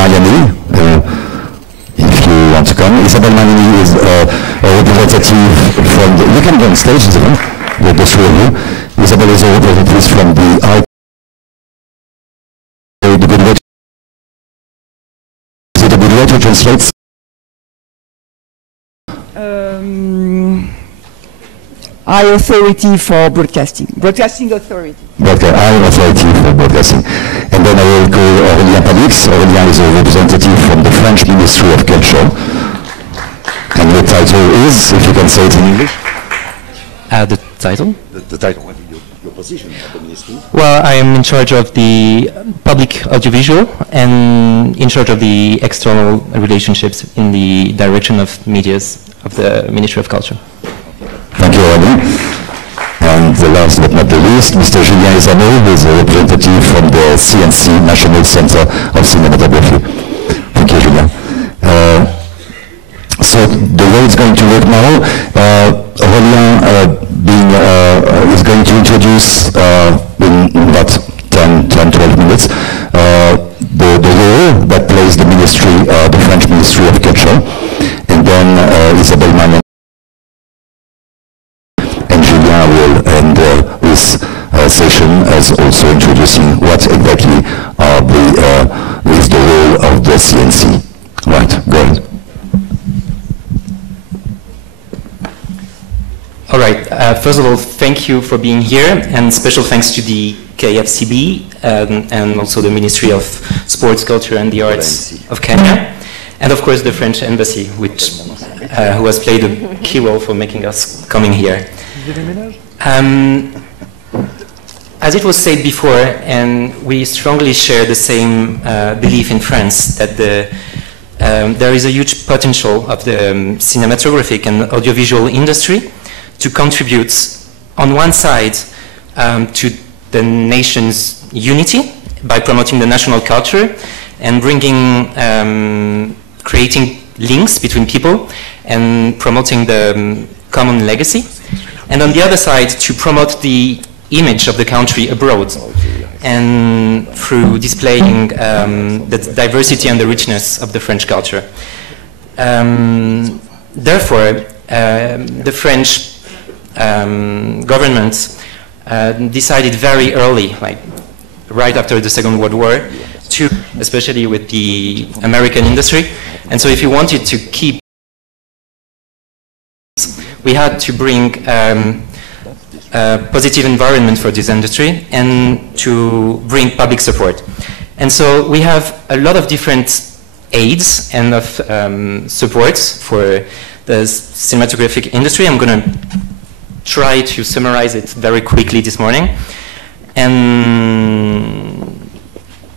Mariani, if you want to come. Isabelle Mariani is a representative from the, you can go on stage, Isabelle, the three of you. Isabelle is a representative from the good way. Is it a good way to translate? High authority for broadcasting. Broadcasting authority. High authority for broadcasting. And then I will call Aurélien Palix. Aurélien is a representative from the French Ministry of Culture. And the title is, if you can say it in English. The title? The title, what is your position at the ministry? Well, I am in charge of the public audiovisual and in charge of the external relationships in the direction of medias of the Ministry of Culture. Thank you, Aurélien. And the last but not the least, Mr. Julien Izano, who is a representative from the CNC, National Center of Cinematography. Thank you, Julien. So the way it's going to work now, Aurélien is going to introduce in about 10-12 minutes the role that plays the ministry, the French Ministry of Culture, and then Isabelle Mariani and Julien will end this session as also introducing what exactly is the role of the CNC. Right, go ahead. All right. First of all, thank you for being here, and special thanks to the KFCB and also the Ministry of Sports, Culture and the Arts of Kenya, and of course the French Embassy, which who has played a key role for making us coming here. As it was said before, and we strongly share the same belief in France that there is a huge potential of the cinematographic and audiovisual industry to contribute, on one side, to the nation's unity by promoting the national culture and bringing, creating links between people and promoting the common legacy. And on the other side, to promote the image of the country abroad and through displaying the diversity and the richness of the French culture. Therefore, the French government decided very early, like right after the Second World War, to, especially with the American industry. And so if you wanted to keep, we had to bring a positive environment for this industry and to bring public support. And so we have a lot of different aids and of supports for the cinematographic industry. I'm going to try to summarize it very quickly this morning. And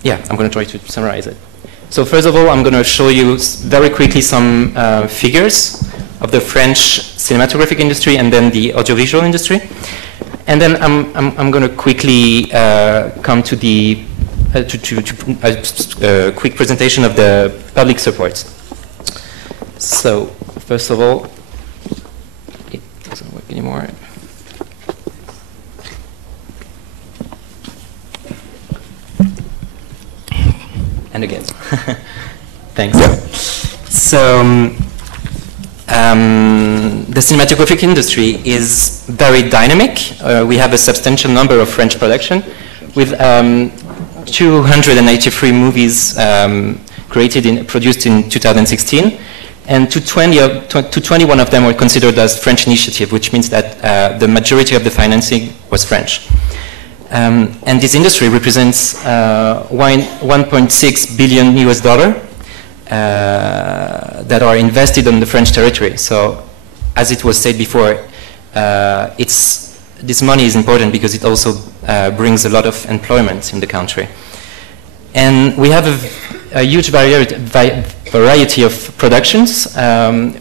yeah, I'm going to try to summarize it. So first of all, I'm going to show you very quickly some figures of the French cinematographic industry and then the audiovisual industry. And then I'm going to quickly come to the quick presentation of the public support. So first of all, it doesn't work anymore. And again, thanks. Yeah. So the cinematographic industry is very dynamic. We have a substantial number of French production with 283 movies produced in 2016, and 21 of them were considered as French initiative, which means that the majority of the financing was French. And this industry represents 1.6 billion US dollar that are invested on the French territory. So, as it was said before, this money is important because it also brings a lot of employment in the country. And we have a huge variety of productions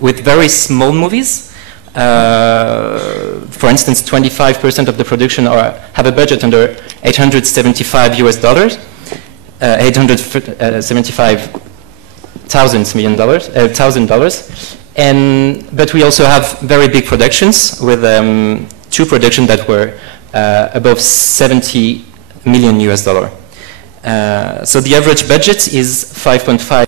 with very small movies. For instance, 25% of the production have a budget under 875 US dollars, 875,000 dollars, but we also have very big productions with two productions that were above 70 million US dollar. So the average budget is 5.5.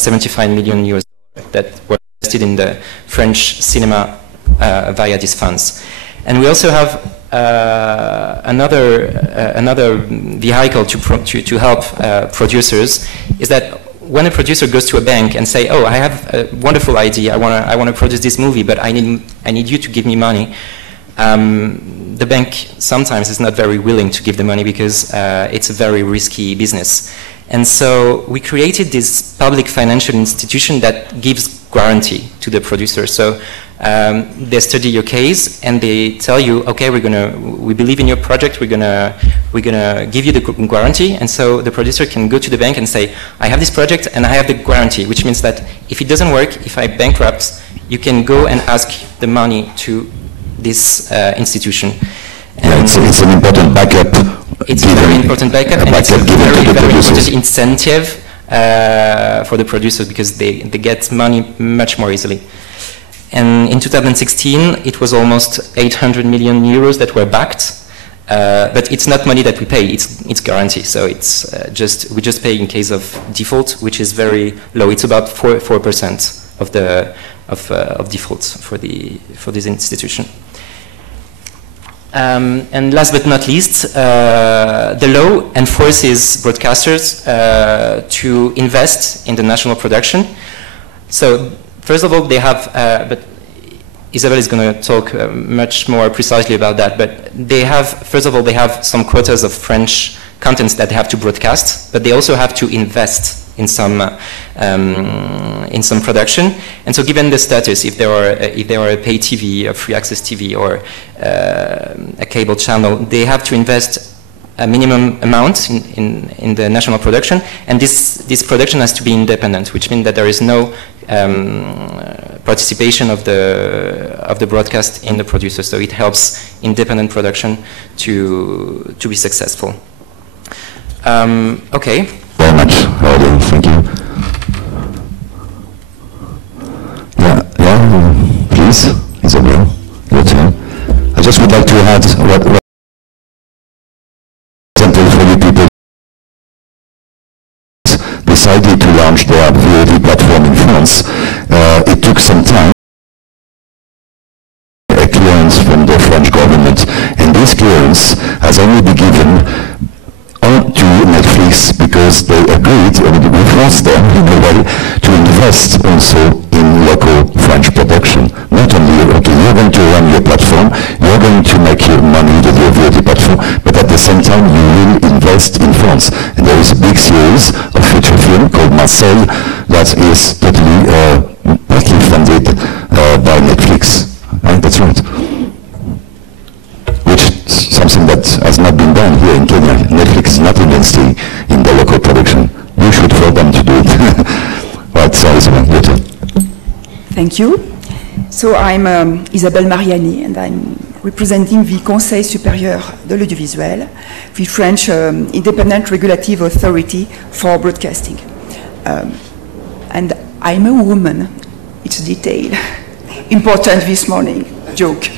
75 million US that were invested in the French cinema via these funds. And we also have another vehicle to help producers, is that when a producer goes to a bank and say, "Oh, I have a wonderful idea. I want to produce this movie, but I need you to give me money." The bank sometimes is not very willing to give the money because it's a very risky business. And so we created this public financial institution that gives guarantee to the producer. So they study your case and they tell you, okay, we believe in your project, we're gonna give you the guarantee. And so the producer can go to the bank and say, I have this project and I have the guarantee, which means that if it doesn't work, if I bankrupt, you can go and ask the money to this institution. Yeah, it's an important backup. It's a very important backup, and it's a very important incentive for the producers because they get money much more easily. And in 2016, it was almost 800 million euros that were backed, but it's not money that we pay; it's guarantee. So it's we just pay in case of default, which is very low. It's about 4% of defaults for this institution. And last but not least, the law enforces broadcasters to invest in the national production. So first of all, they have, but Isabelle is going to talk much more precisely about that, but they have, first of all, they have some quotas of French contents that they have to broadcast, but they also have to invest in some production. And so given the status, if there are a pay TV, a free access TV, or a cable channel, they have to invest a minimum amount in the national production, and this production has to be independent, which means that there is no participation of the broadcast in the producer. So it helps independent production to be successful. Okay. Very much, Audio. Thank you. Yeah, please, Isabelle, your turn. I just would like to add what example for you people decided to launch their VOD platform in France. It took some time, a clearance from the French government, and this clearance has only been given to Netflix because they agreed, we forced them in a way to invest also in local French production. Not only, okay, you're going to run your platform, you're going to make your money with your VOD platform, but at the same time you will invest in France. And there is a big series of feature film called Marseille that is totally partly funded by Netflix. That's right. Something that has not been done here in Kenya. Netflix is not investing in the local production. You should for them to do it. Right, so Isabelle, your turn. Thank you. So I'm Isabelle Mariani, and I'm representing the Conseil supérieur de l'audiovisuel, the French independent regulative authority for broadcasting. And I'm a woman. It's a detail. Important this morning. Joke.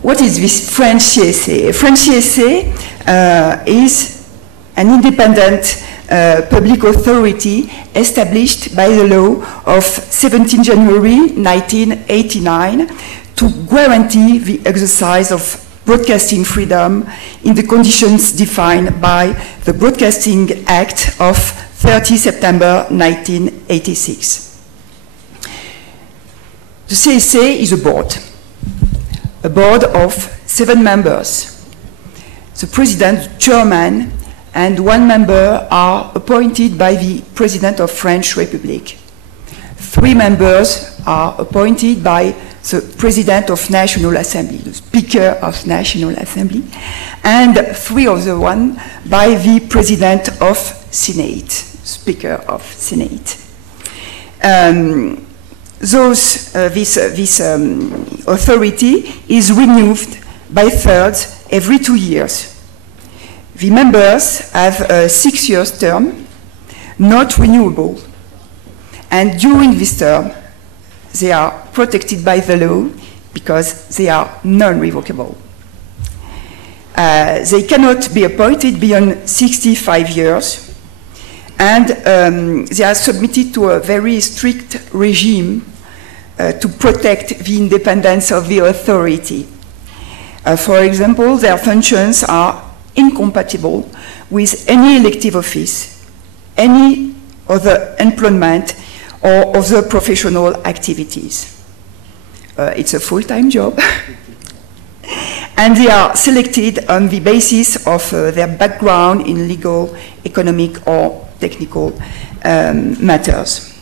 What is this French CSA? French CSA is an independent public authority established by the law of 17 January 1989 to guarantee the exercise of broadcasting freedom in the conditions defined by the Broadcasting Act of 30 September 1986. The CSA is a board of 7 members. The president, chairman, and 1 member are appointed by the President of French Republic. 3 members are appointed by the President of National Assembly, the Speaker of National Assembly, and 3 of the one by the President of Senate, Speaker of Senate. This authority is renewed by thirds every 2 years. The members have a 6-year term, not renewable, and during this term, they are protected by the law because they are non-revocable. They cannot be appointed beyond 65 years, And they are submitted to a very strict regime to protect the independence of the authority. For example, their functions are incompatible with any elective office, any other employment, or other professional activities. It's a full-time job. And they are selected on the basis of their background in legal, economic, or technical matters.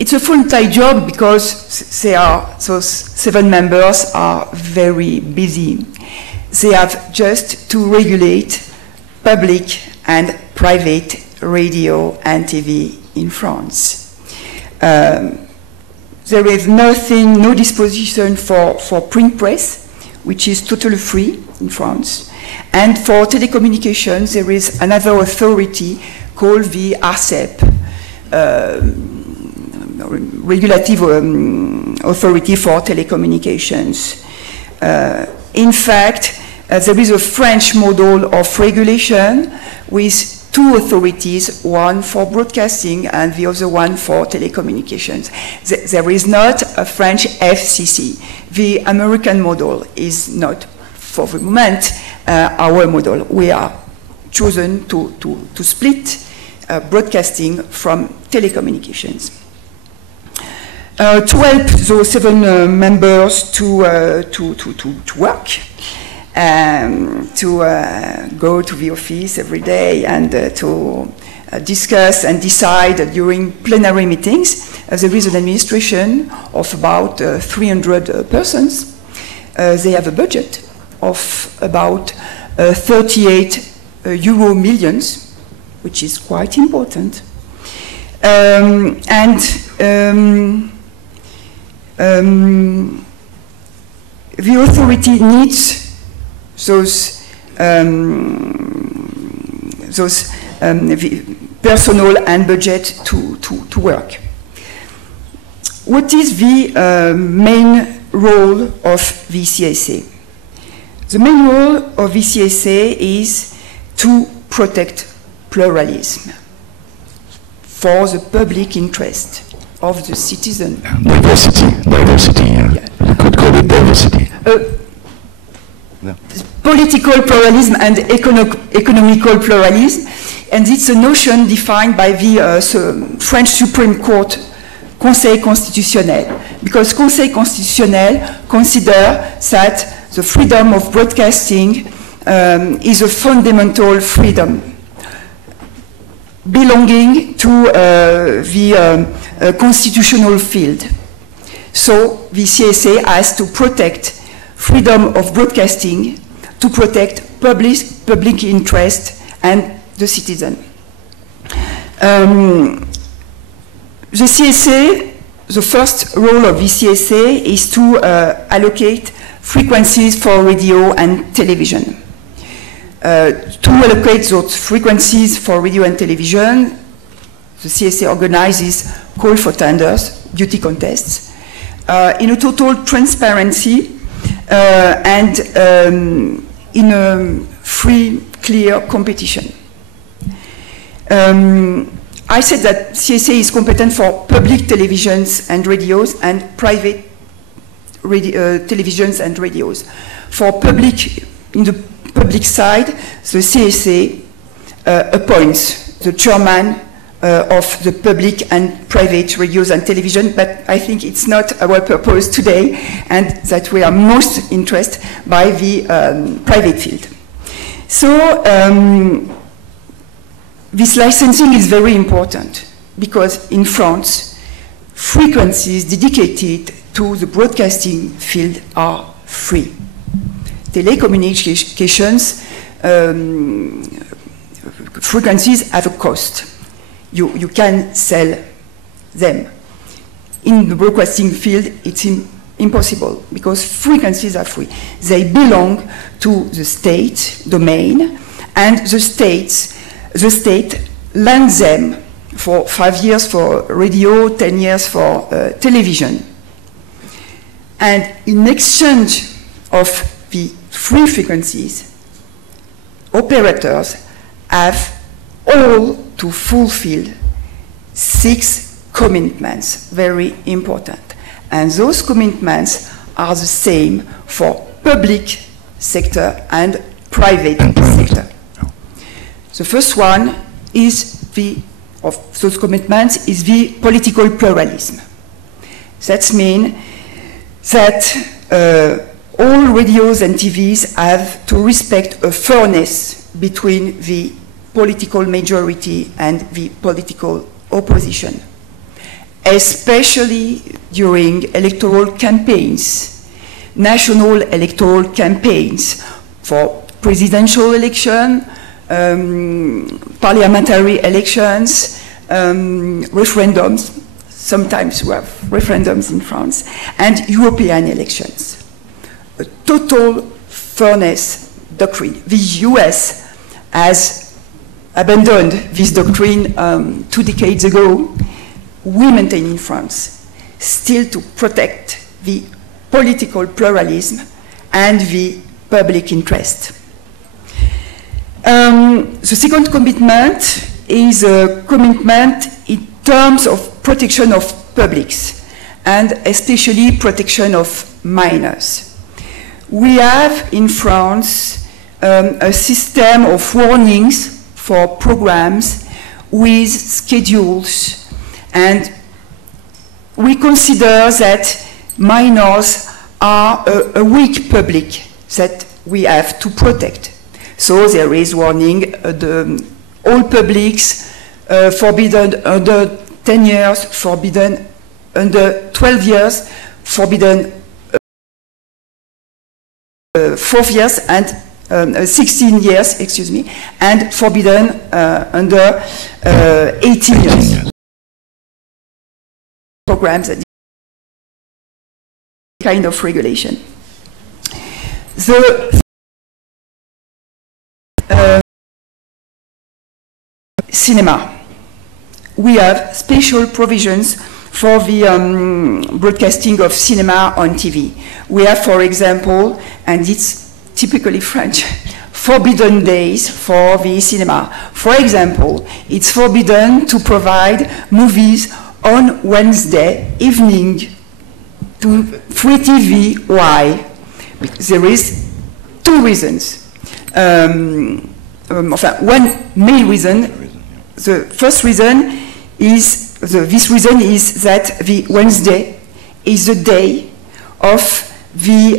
It's a full-time job because those 7 members are very busy. They have just to regulate public and private radio and TV in France. There is nothing, no disposition for print press, which is totally free in France. And for telecommunications, there is another authority called the ARCEP, Regulative Authority for Telecommunications. In fact, there is a French model of regulation with 2 authorities, one for broadcasting and the other one for telecommunications. There is not a French FCC. The American model is not, for the moment, our model. We are chosen to split broadcasting from telecommunications. To help those 7 members to work, to go to the office every day and to discuss and decide during plenary meetings. There is an administration of about 300 persons. They have a budget of about 38 euro millions, which is quite important. The authority needs those personnel and budget to work. What is the main role of the CSA? The main role of the CSA is to protect pluralism for the public interest of the citizen. Diversity, yeah. You could call it diversity. No. Political pluralism and economical pluralism, and it's a notion defined by the French Supreme Court, Conseil constitutionnel, because Conseil constitutionnel considers that the freedom of broadcasting is a fundamental freedom belonging to the constitutional field. So the CSA has to protect freedom of broadcasting, to protect public interest and the citizen. The CSA, the first role of the CSA is to allocate frequencies for radio and television. To allocate those frequencies for radio and television, the CSA organizes call for tenders, beauty contests, in a total transparency and in a free, clear competition. I said that CSA is competent for public televisions and radios and private televisions and radios. For public, in the public side, the CSA appoints the chairman of the public and private radios and television, but I think it's not our purpose today, and that we are most interested by the private field. So this licensing is very important because in France, frequencies dedicated to the broadcasting field are free. Telecommunications frequencies have a cost. You can sell them. In the broadcasting field, it's impossible because frequencies are free. They belong to the state domain, and the state lends them for 5 years for radio, 10 years for television. And in exchange of the free frequencies, operators have all to fulfill 6 commitments, very important. And those commitments are the same for public sector and private sector. The first one is of those commitments is the political pluralism. That means that all radios and TVs have to respect a fairness between the political majority and the political opposition, especially during electoral campaigns, national electoral campaigns for presidential election, parliamentary elections, referendums. Sometimes we have referendums in France, and European elections. A total fairness doctrine. The US has abandoned this doctrine 2 decades ago. We maintain in France still to protect the political pluralism and the public interest. The second commitment is a commitment in terms of protection of publics, and especially protection of minors. We have in France a system of warnings for programs with schedules, and we consider that minors are a weak public that we have to protect. So there is warning, all publics forbidden under 10 years, forbidden under 12 years, forbidden 4 years and 16 years, excuse me, and forbidden under 18 years. Programs and kind of regulation. The cinema. We have special provisions for the broadcasting of cinema on TV. We have, for example, and it's typically French, forbidden days for the cinema. For example, it's forbidden to provide movies on Wednesday evening to free TV. Why? Because there is 2 reasons. One main reason. The first reason is, this reason is that the Wednesday is the day of the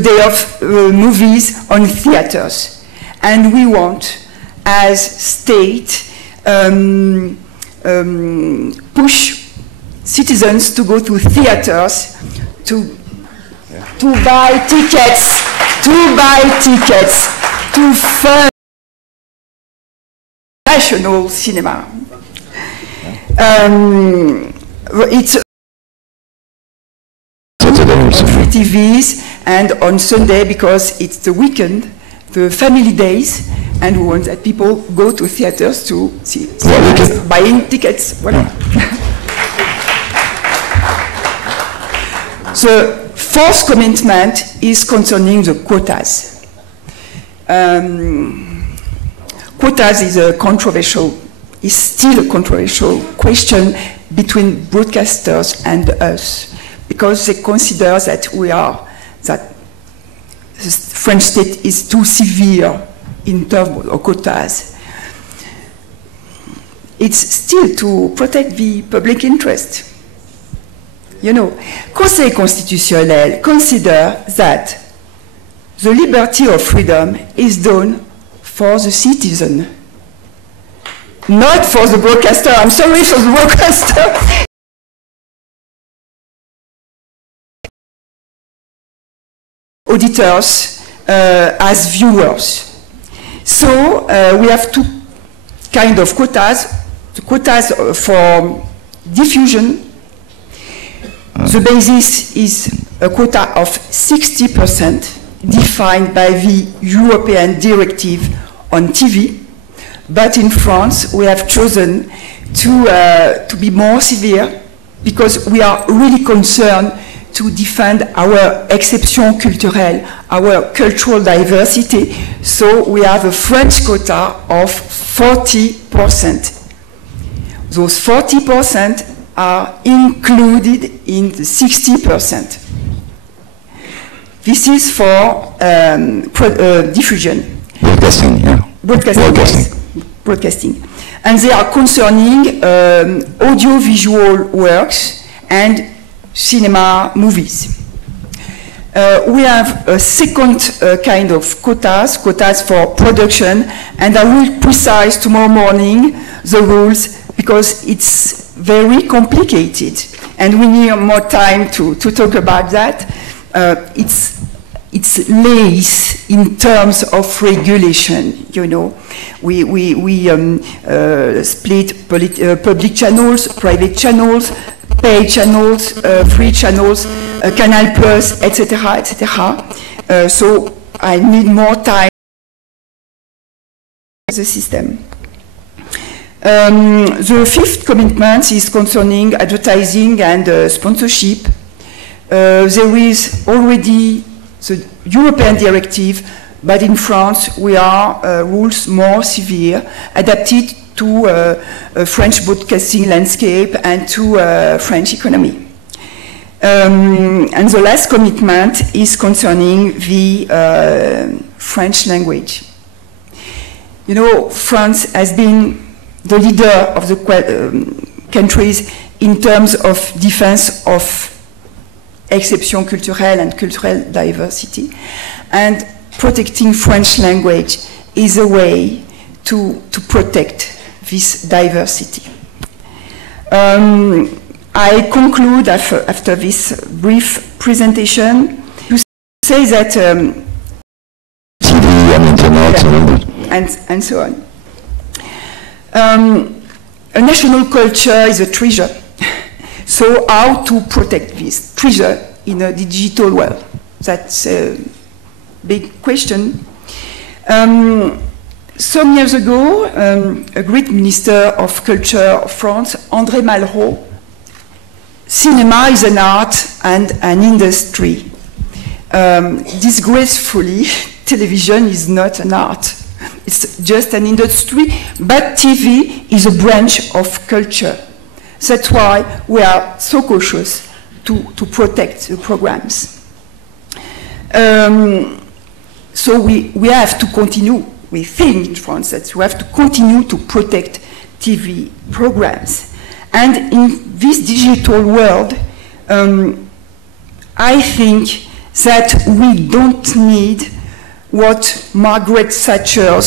day of movies on theaters. And we want, as state, push citizens to go to theaters to buy tickets, to fund national cinema. It's on free TVs and on Sunday because it's the weekend, the family days, and we want that people go to theaters to see buying tickets. Voilà. The fourth commitment is concerning the quotas. Quotas is still a controversial question between broadcasters and us, because they consider that that the French state is too severe in terms of quotas. It's still to protect the public interest. You know, Conseil constitutionnel consider that the liberty of freedom is done for the citizen, not for the broadcaster. I'm sorry for the broadcaster. Auditors as viewers. So we have 2 kinds of quotas. The quotas for diffusion. The basis is a quota of 60%, defined by the European directive on TV. But in France, we have chosen to be more severe, because we are really concerned to defend our exception culturelle, our cultural diversity. So we have a French quota of 40%. Those 40% are included in the 60%. This is for diffusion. Broadcasting, yeah. Broadcasting. Yes. Broadcasting. And they are concerning audiovisual works and cinema movies. We have a second kind of quotas for production, and I will precise tomorrow morning the rules because it's very complicated and we need more time to talk about that. It's less in terms of regulation, you know. We split public channels, private channels, paid channels, free channels, Canal Plus, etc., etc. So I need more time for the system. The fifth commitment is concerning advertising and sponsorship. There is already the European directive, but in France we are rules more severe, adapted to French broadcasting landscape and to French economy. And the last commitment is concerning the French language. You know, France has been the leader of the countries in terms of defense of exception culturelle and cultural diversity. And protecting French language is a way to protect this diversity. I conclude after this brief presentation to say that TV and internet, and so on. A national culture is a treasure. So how to protect this treasure in a digital world? That's a big question. Some years ago, a great minister of culture of France, André Malraux, cinema is an art and an industry. Disgracefully, television is not an art. It's just an industry, but TV is a branch of culture. That's why we are so cautious to protect the programs. So we have to continue, we think in France that we have to continue to protect TV programs. And in this digital world, I think that we don't need what Margaret Thatcher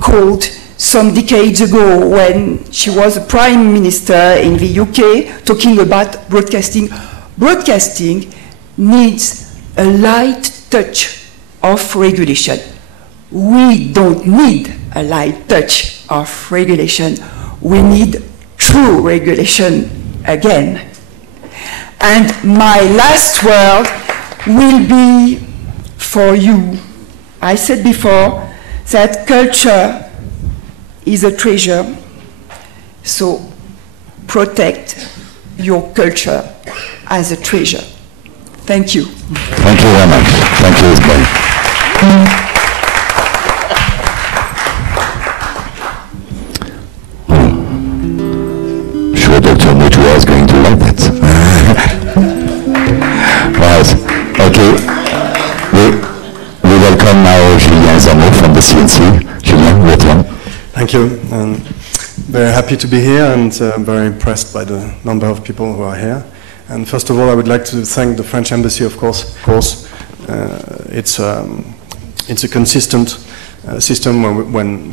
called some decades ago when she was a prime minister in the UK talking about broadcasting. Broadcasting needs a light touch of regulation. We don't need a light touch of regulation. We need true regulation again. And my last word will be for you. I said before that culture is a treasure, so protect your culture as a treasure. Thank you. Thank you very much. Thank you, Isabelle. Sure, Dr. Mutua is going to like that. Right. Okay. We welcome now Julien Zamot from the CNC. Julien, your turn. Thank you. Very happy to be here and very impressed by the number of people who are here. And first of all, I would like to thank the French Embassy, of course. It's a consistent system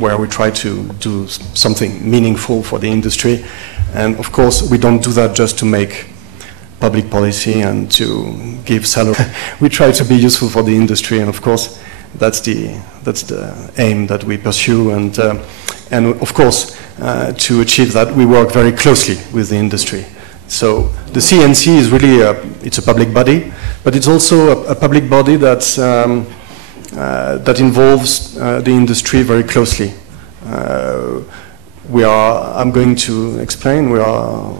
where we try to do something meaningful for the industry. And of course, we don't do that just to make public policy and to give salary. We try to be useful for the industry, and of course, that's the aim that we pursue. And of course, to achieve that, we work very closely with the industry. So the CNC is really it's a public body, but it's also a public body that's, that involves the industry very closely. I'm going to explain, we are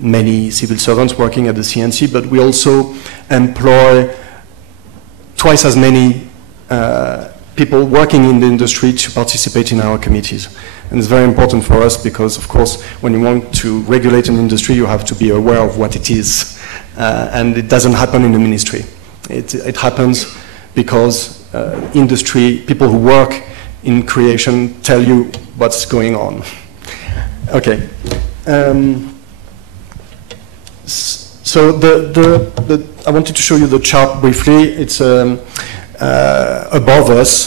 many civil servants working at the CNC, but we also employ twice as many people working in the industry to participate in our committees. And it's very important for us because, of course, when you want to regulate an industry, you have to be aware of what it is. And it doesn't happen in the ministry. It happens because industry, people who work in creation tell you what's going on. Okay. So I wanted to show you the chart briefly. It's above us,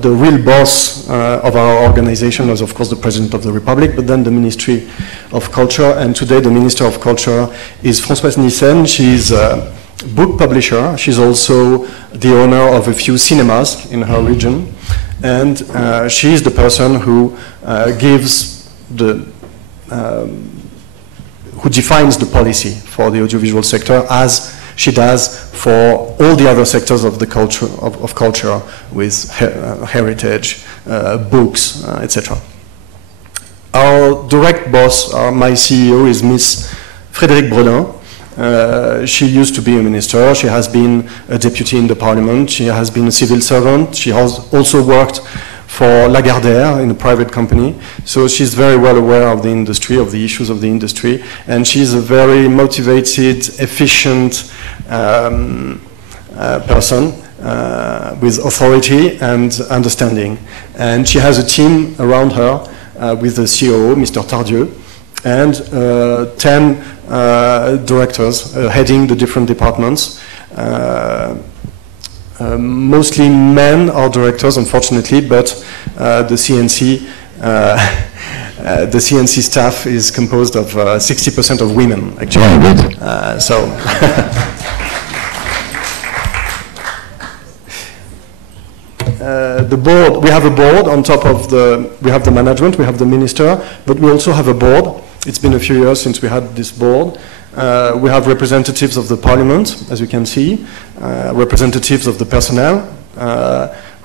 the real boss of our organization was, of course, the President of the Republic, but then the Ministry of Culture. And today, the Minister of Culture is Françoise Nissen. She's a book publisher. She's also the owner of a few cinemas in her region. And she's the person who gives the who defines the policy for the audiovisual sector, as she does for all the other sectors of the culture, of culture, with heritage, books, etc. Our direct boss, my CEO, is Miss Frédérique Bredin. She used to be a minister. She has been a deputy in the parliament. She has been a civil servant. She has also worked for Lagardère in a private company. So she's very well aware of the industry, of the issues of the industry, and she's a very motivated, efficient person with authority and understanding. And she has a team around her with the COO, Mr. Tardieu, and 10 directors heading the different departments. Mostly men are directors, unfortunately, but the CNC staff is composed of 60% of women, actually. So the board, we have a board on top of we have the management, we have the minister, but we also have a board. It's been a few years since we had this board. We have representatives of the parliament, as you can see, representatives of the personnel,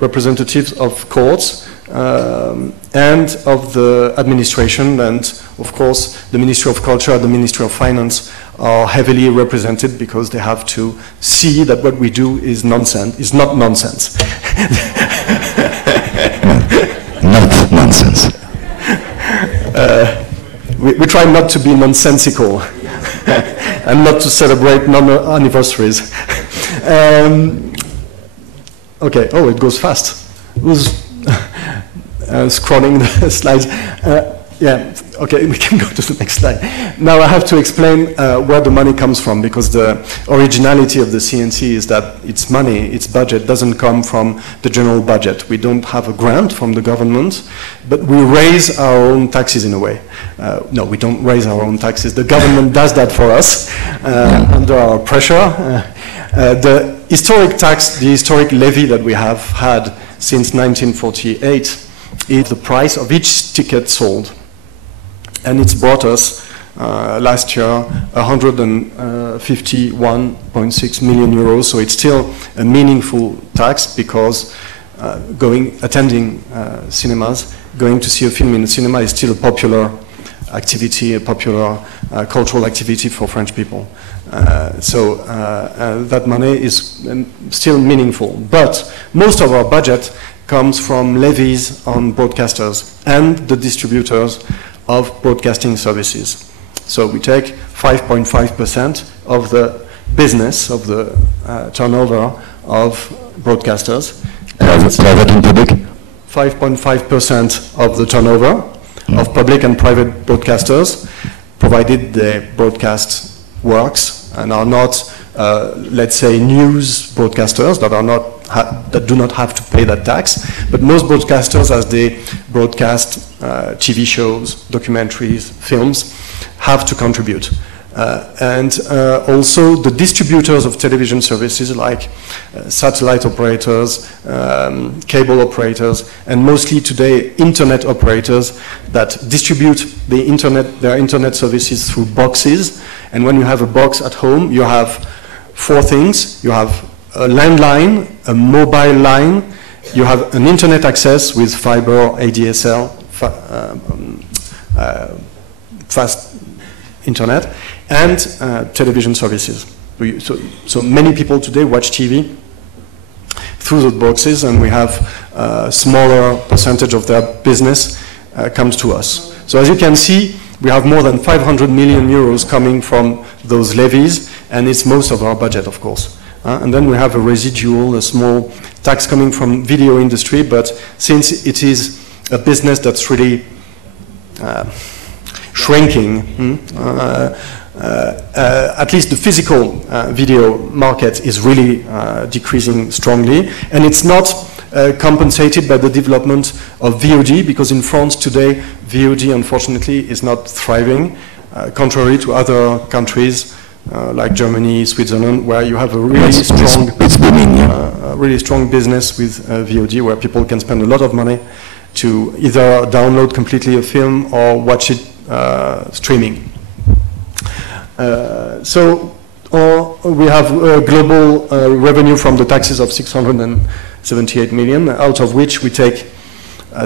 representatives of courts, and of the administration, and of course the Ministry of Culture and the Ministry of Finance are heavily represented because they have to see that what we do is nonsense, is not nonsense. Not nonsense. We try not to be nonsensical and not to celebrate non-anniversaries. Okay, oh, it goes fast. Who's scrolling the slides? Yeah, okay, we can go to the next slide. Now I have to explain where the money comes from, because the originality of the CNC is that its money, its budget, doesn't come from the general budget. We don't have a grant from the government, but we raise our own taxes in a way. No, we don't raise our own taxes. The government does that for us under our pressure. The historic tax, the historic levy that we have had since 1948 is the price of each ticket sold. And it's brought us last year 151.6 million euros, so it's still a meaningful tax, because attending cinemas, going to see a film in a cinema is still a popular activity, a popular cultural activity for French people. So that money is still meaningful. But most of our budget comes from levies on broadcasters and the distributors of broadcasting services. So we take 5.5% of the business, of the turnover of broadcasters. Private and public? 5.5% of the turnover of public and private broadcasters, provided the broadcast works and are not, let's say, news broadcasters that are not that do not have to pay that tax. But most broadcasters, as they broadcast TV shows, documentaries, films, have to contribute. And also the distributors of television services, like satellite operators, cable operators, and mostly today internet operators that distribute the their internet services through boxes. And when you have a box at home, you have four things. You have a landline, a mobile line, you have an internet access with fiber or ADSL, fast internet, and television services. So many people today watch TV through those boxes, and we have a smaller percentage of their business comes to us. So as you can see, we have more than 500 million euros coming from those levies, and it's most of our budget, of course. And then we have a residual, a small tax coming from video industry, but since it is a business that's really shrinking, at least the physical video market is really decreasing strongly, and it's not compensated by the development of VOD, because in France today, VOD unfortunately is not thriving, contrary to other countries like Germany, Switzerland, where you have a really strong, really strong business with VOD, where people can spend a lot of money to either download completely a film or watch it streaming. So we have global revenue from the taxes of 678 million, out of which we take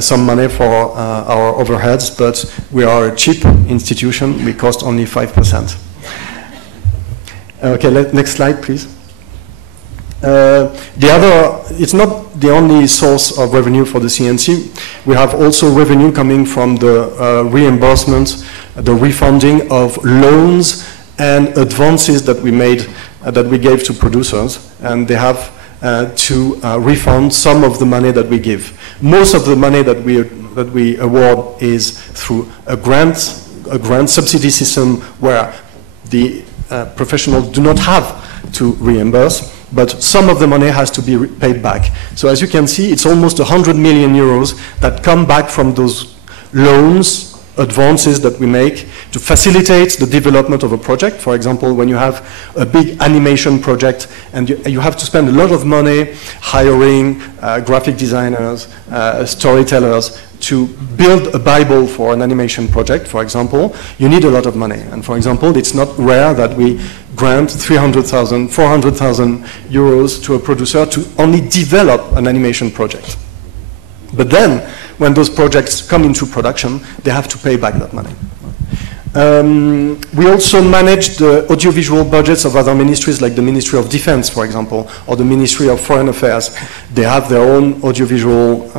some money for our overheads, but we are a cheap institution. We cost only 5%. Okay, next slide, please. It's not the only source of revenue for the CNC. We have also revenue coming from the reimbursement, the refunding of loans and advances that we made, that we gave to producers, and they have to refund some of the money that we give. Most of the money that we award is through a grant subsidy system where the professionals do not have to reimburse, but some of the money has to be paid back. So as you can see, it's almost 100 million euros that come back from those loans, advances that we make to facilitate the development of a project. For example, when you have a big animation project and you have to spend a lot of money hiring graphic designers, storytellers to build a Bible for an animation project, for example, you need a lot of money. And for example, it's not rare that we grant 300,000, 400,000 euros to a producer to only develop an animation project. But then, when those projects come into production, they have to pay back that money. We also manage the audiovisual budgets of other ministries, like the Ministry of Defense, for example, or the Ministry of Foreign Affairs. They have their own audiovisual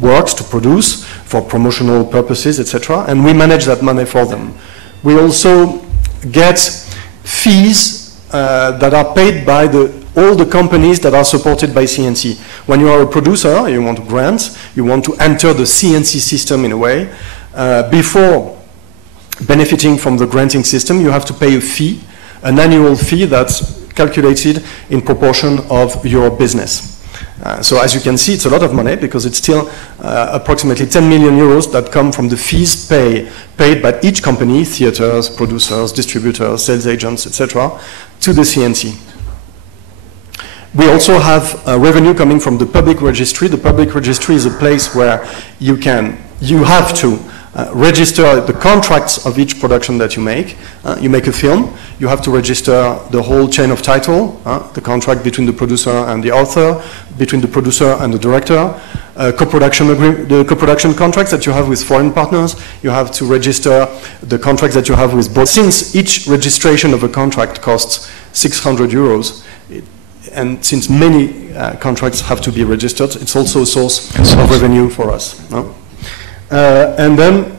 works to produce for promotional purposes, etc., and we manage that money for them. We also get fees that are paid by all the companies that are supported by CNC. When you are a producer, you want to grant, you want to enter the CNC system in a way, before benefiting from the granting system, you have to pay a fee, an annual fee that's calculated in proportion of your business. So as you can see, it's a lot of money because it's still approximately 10 million euros that come from the fees paid by each company, theaters, producers, distributors, sales agents, etc., to the CNC. We also have revenue coming from the public registry. The public registry is a place where you have to register the contracts of each production that you make. You make a film, you have to register the whole chain of title, the contract between the producer and the author, between the producer and the director, the co-production contracts that you have with foreign partners. You have to register the contracts that you have with both. Since each registration of a contract costs 600 euros, and since many contracts have to be registered, it's also a source of revenue for us. No? And then,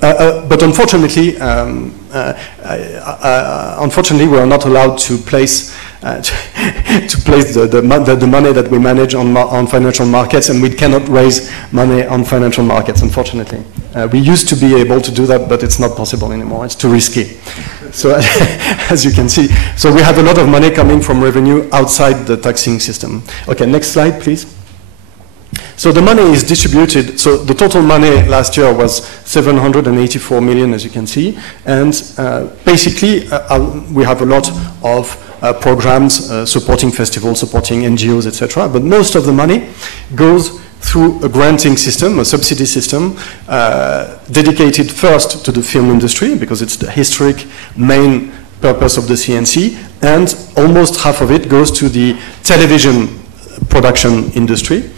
but unfortunately, unfortunately, we are not allowed to place the money that we manage on financial markets, and we cannot raise money on financial markets, unfortunately. We used to be able to do that, but it's not possible anymore. It's too risky. So as you can see, so we have a lot of money coming from revenue outside the taxing system. Okay, next slide, please. So the money is distributed. So the total money last year was 784 million, as you can see. And basically, we have a lot of programs supporting festivals, supporting NGOs, etc. But most of the money goes through a granting system, a subsidy system, dedicated first to the film industry, because it's the historic main purpose of the CNC, and almost half of it goes to the television production industry.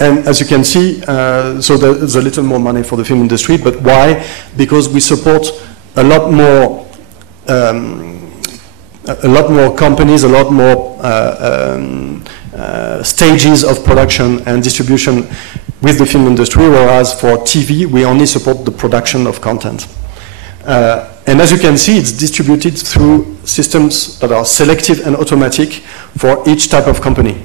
And as you can see, so there's a little more money for the film industry, but why? Because we support a lot more companies, a lot more stages of production and distribution with the film industry, whereas for TV, we only support the production of content. And as you can see, it's distributed through systems that are selective and automatic for each type of company.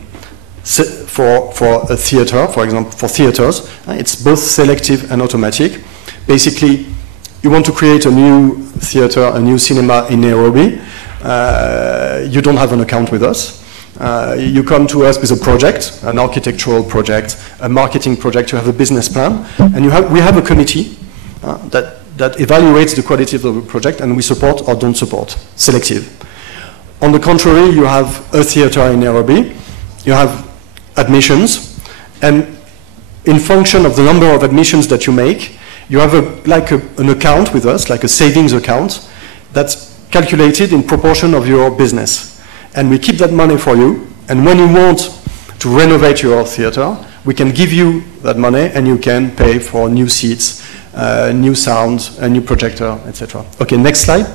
For a theater, for example, for theaters, it's both selective and automatic. Basically, you want to create a new theater, a new cinema in Nairobi. You don't have an account with us. You come to us with a project, an architectural project, a marketing project. You have a business plan, and we have a committee that evaluates the quality of the project, and we support or don't support, selective. On the contrary, you have a theater in Nairobi. You have admissions, and in function of the number of admissions that you make, you have an account with us, like a savings account, that's calculated in proportion of your business. And we keep that money for you, and when you want to renovate your theater, we can give you that money, and you can pay for new seats, new sound, a new projector, etc. Okay, next slide.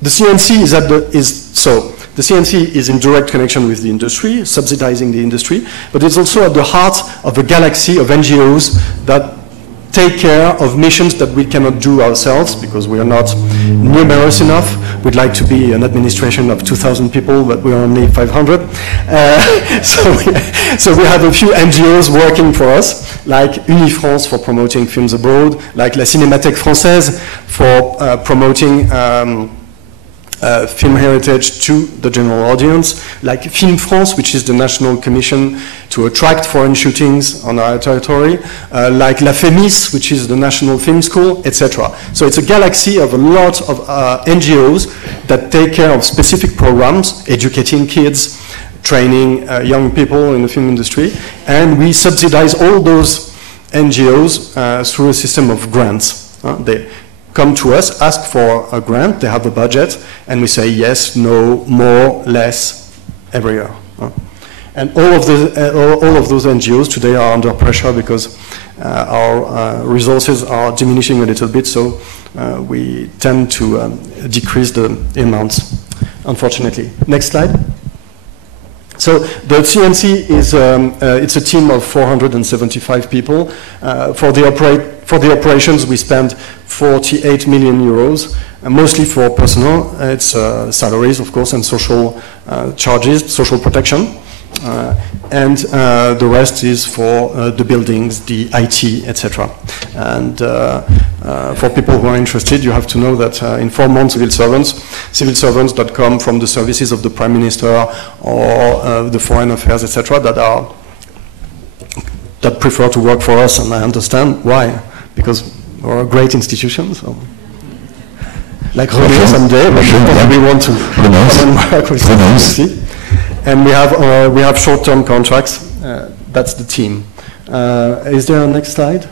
The CNC the CNC is in direct connection with the industry, subsidizing the industry, but it's also at the heart of a galaxy of NGOs that take care of missions that we cannot do ourselves because we are not numerous enough. We'd like to be an administration of 2,000 people, but we're only 500. So we have a few NGOs working for us, like Unifrance for promoting films abroad, like La Cinémathèque Française for promoting film heritage to the general audience, like Film France, which is the national commission to attract foreign shootings on our territory, like La FEMIS, which is the national film school, etc. So it's a galaxy of a lot of NGOs that take care of specific programs, educating kids, training young people in the film industry, and we subsidize all those NGOs through a system of grants. They come to us, ask for a grant, they have a budget, and we say yes, no, more, less, every year. And all of those NGOs today are under pressure because our resources are diminishing a little bit, so we tend to decrease the amounts, unfortunately. Next slide. So the CNC is it's a team of 475 people. For the operations, we spend 48 million euros, mostly for personnel. It's salaries, of course, and social charges, social protection. And the rest is for the buildings, the IT, etc. And for people who are interested, you have to know that in 4 months, civil servants that come from the services of the Prime Minister or the Foreign Affairs, etc., that prefer to work for us, and I understand why, because we're a great institution. So. Like René someday, we want to come and work with CNC. And we have short-term contracts. That's the team. Is there a next slide?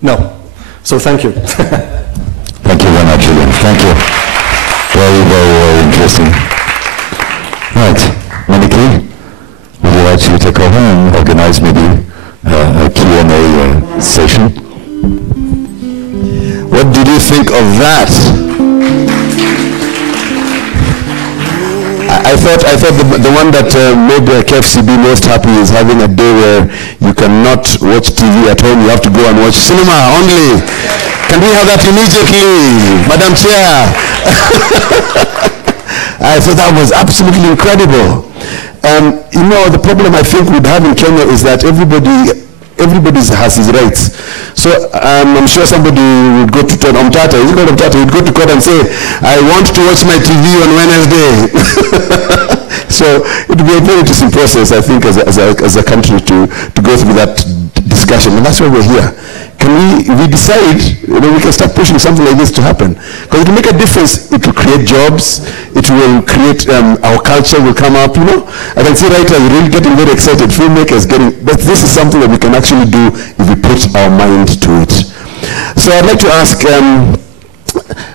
No. So thank you. Thank you very much, Julian. Thank you. Very, very, very interesting. Right, Monique, would you like to take over and organize maybe a Q&A session? What did you think of that? I thought the one that made KFCB most happy is having a day where you cannot watch TV at home, you have to go and watch cinema only. Can we have that immediately, Madam Chair? I thought that was absolutely incredible. You know, the problem I think we'd have in Kenya is that everybody has his rights. So I'm sure somebody would go to Omtata, would go to court and say, I want to watch my TV on Wednesday. So it would be a very interesting process, I think, as a country to go through that discussion, and that's why we're here. Can we decide, we can start pushing something like this to happen. Because it will make a difference. It will create jobs. It will create, our culture will come up, I can see writers really getting very excited, filmmakers but this is something that we can actually do if we put our mind to it. So I'd like to ask,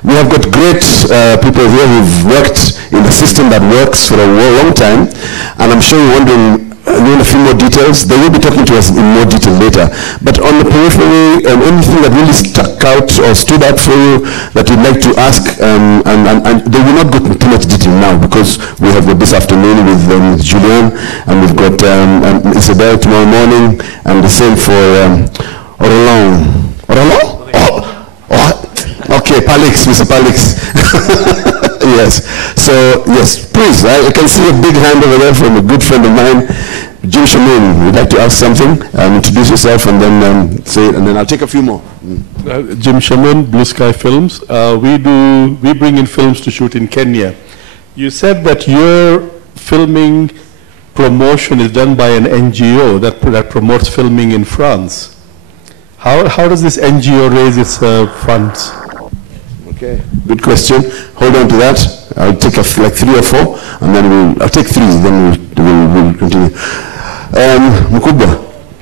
we have got great people here who've worked in a system that works for a long time, and I'm sure you're wondering, learn a few more details. They will be talking to us in more detail later. But on the periphery, anything that really stuck out or stood out for you that you'd like to ask, and they will not go into too much detail now because we have got this afternoon with Julian, and we've got Isabel tomorrow morning, and the same for Orolong. Orolong? Okay, Palix, Mr. Palix. Yes. So, yes, please, I can see a big hand over there from a good friend of mine, Jim Shamoon. Would like to ask something? Introduce yourself and then say it, and then I'll take a few more. Jim Shamoon, Blue Sky Films. We bring in films to shoot in Kenya. You said that your filming promotion is done by an NGO that promotes filming in France. How does this NGO raise its funds? Okay, good question. Hold on to that. I'll take like 3 or 4, and then I'll take 3, then we'll continue. Mukubwa,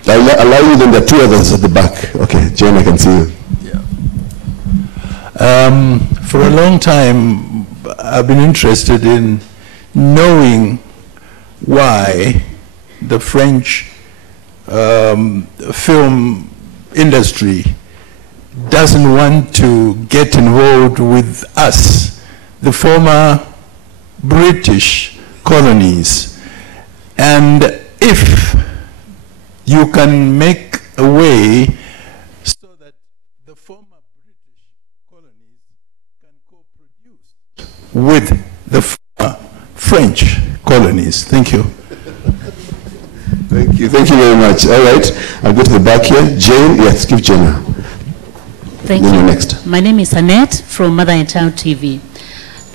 I'll allow you, then there are 2 others at the back. Okay, Jane, I can see you. Yeah. For a long time, I've been interested in knowing why the French film industry doesn't want to get involved with us, the former British colonies. And if you can make a way so that the former British colonies can co-produce with the former French colonies. Thank you. Thank you very much. All right, I'll go to the back here. Jane, yes, give Jane. Thank you. Next. My name is Annette from Mother in Town TV.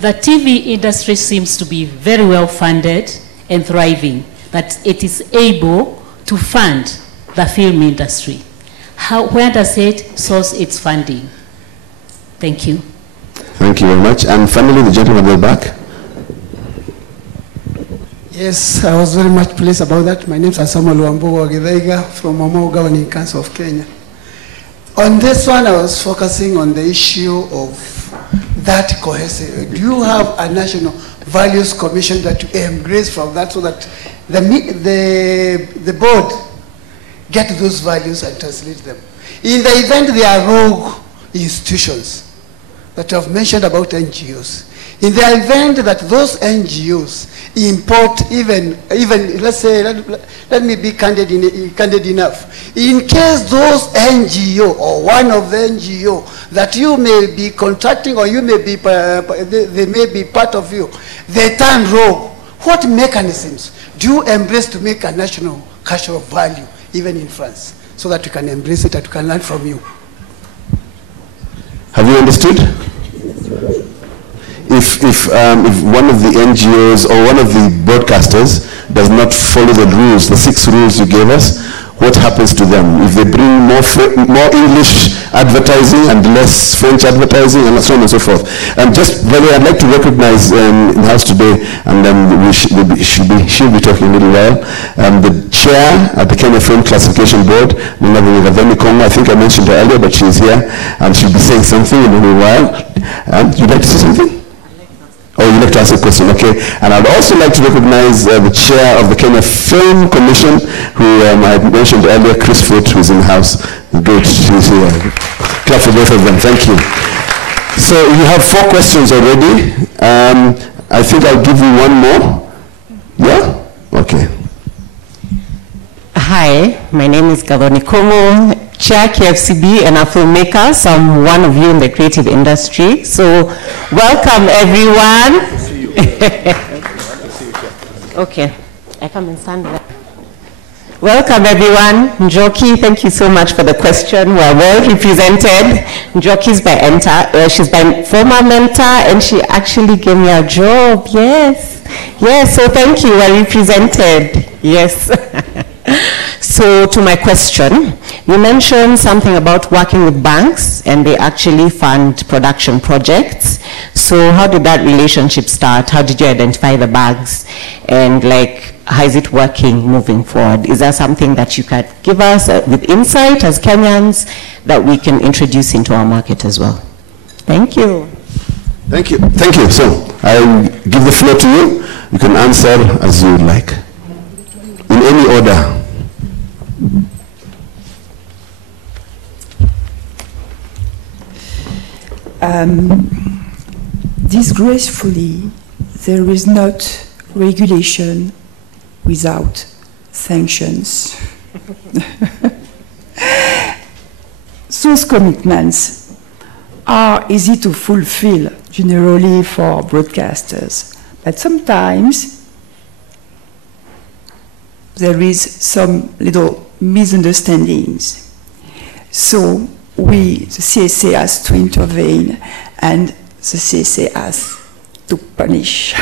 The TV industry seems to be very well funded and thriving, that it is able to fund the film industry. Where does it source its funding? Thank you. Thank you very much. And finally, the gentleman at the back. Yes, I was very much pleased about that. My name is Samuel Wambugu Wagidaiga from Momo Governing Council of Kenya. On this one, I was focusing on the issue of that cohesive. Do you have a national values commission that you embrace from that so that the board get those values and translate them? In the event there are rogue institutions that you have mentioned about NGOs, in the event that those NGOs import even let's say, let me be candid enough. In case those NGO or one of the NGO that you may be contracting or you may be, they may be part of you, they turn rogue, what mechanisms do you embrace to make a national cultural value, even in France, so that we can embrace it and we can learn from you? Have you understood? If one of the NGOs or one of the broadcasters does not follow the rules, the 6 rules you gave us, what happens to them? If they bring more English advertising and less French advertising and so on and so forth. And just, by the way, I'd like to recognize in-house today, and then she'll be talking a little while, the chair at the Kenya Film Classification Board, I think I mentioned her earlier, but she's here, and she'll be saying something in a little while. You'd like to say something? Oh, you'd like to ask a question, okay. And I'd also like to recognize the chair of the Kenya Film Commission, who I mentioned earlier, Chris Foot, who's in the house. Good, she's here. Clap for both of them, thank you. So you have 4 questions already. I think I'll give you one more. Yeah? Okay. Hi, my name is Gavoni Komo, Chair KFCB and a filmmaker, so I'm one of you in the creative industry. So welcome everyone. Okay, I come and stand there. Welcome everyone. Njoki, thank you so much for the question. We're well represented. Njoki is she's my former mentor and she actually gave me a job, yes. Yes, so thank you, we're represented, yes. So to my question, you mentioned something about working with banks and they actually fund production projects. So how did that relationship start? How did you identify the banks? And how is it working moving forward? Is there something that you could give us with insight as Kenyans that we can introduce into our market as well? Thank you. Thank you. Thank you. So I'll give the floor to you. You can answer as you would like. In any order. Disgracefully, there is not regulation without sanctions. Those commitments are easy to fulfill generally for broadcasters, but sometimes there is some little misunderstandings. So we, the CSA, has to intervene, and the CSA has to punish.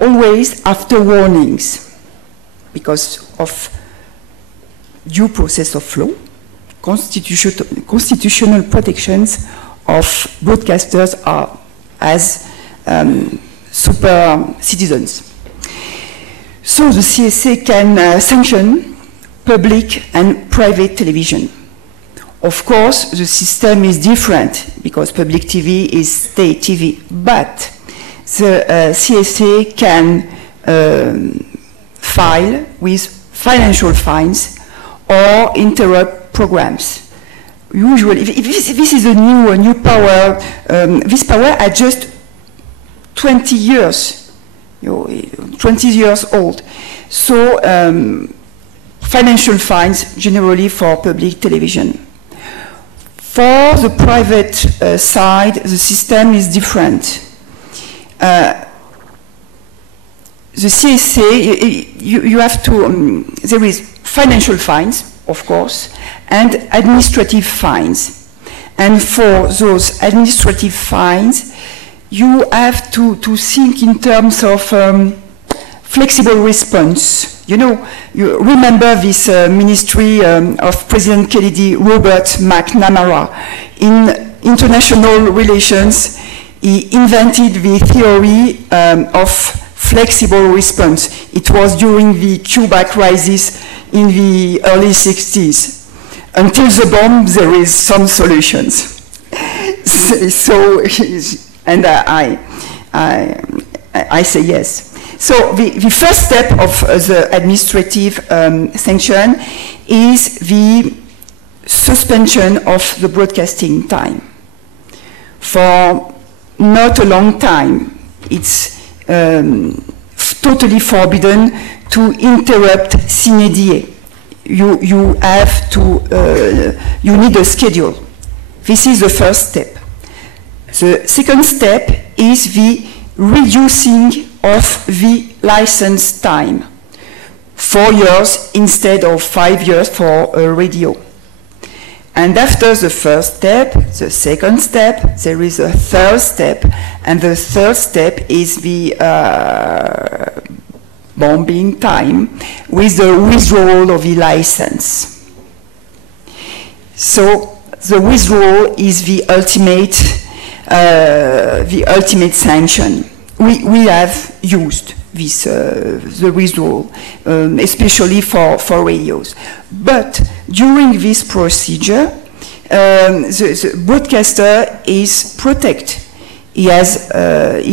Always after warnings, because of due process of law, constitutional protections of broadcasters are as super citizens. So the CSA can sanction public and private television. Of course, the system is different because public TV is state TV, but the CSA can file with financial fines or interrupt programs. Usually, if this is a new power, this power are just 20 years, 20 years old. So financial fines generally for public television. For the private side, the system is different. The CSA, you have to, there is financial fines, of course, and administrative fines. And for those administrative fines, you have to think in terms of flexible response. You know, you remember this ministry of President Kennedy, Robert McNamara. In international relations, he invented the theory of flexible response. It was during the Cuba crisis in the early 60s. Until the bomb, there is some solutions. So, and I say yes. So the first step of the administrative sanction is the suspension of the broadcasting time. For not a long time, it's totally forbidden to interrupt sine die. You have to, you need a schedule. This is the first step. The second step is the reducing of the license time. 4 years instead of 5 years for a radio. And after the first step, the second step, there is a third step, and the third step is the bombing time with the withdrawal of the license. So the withdrawal is the ultimate sanction. We have used this, the withdrawal, especially for radios. But during this procedure, the broadcaster is protected. He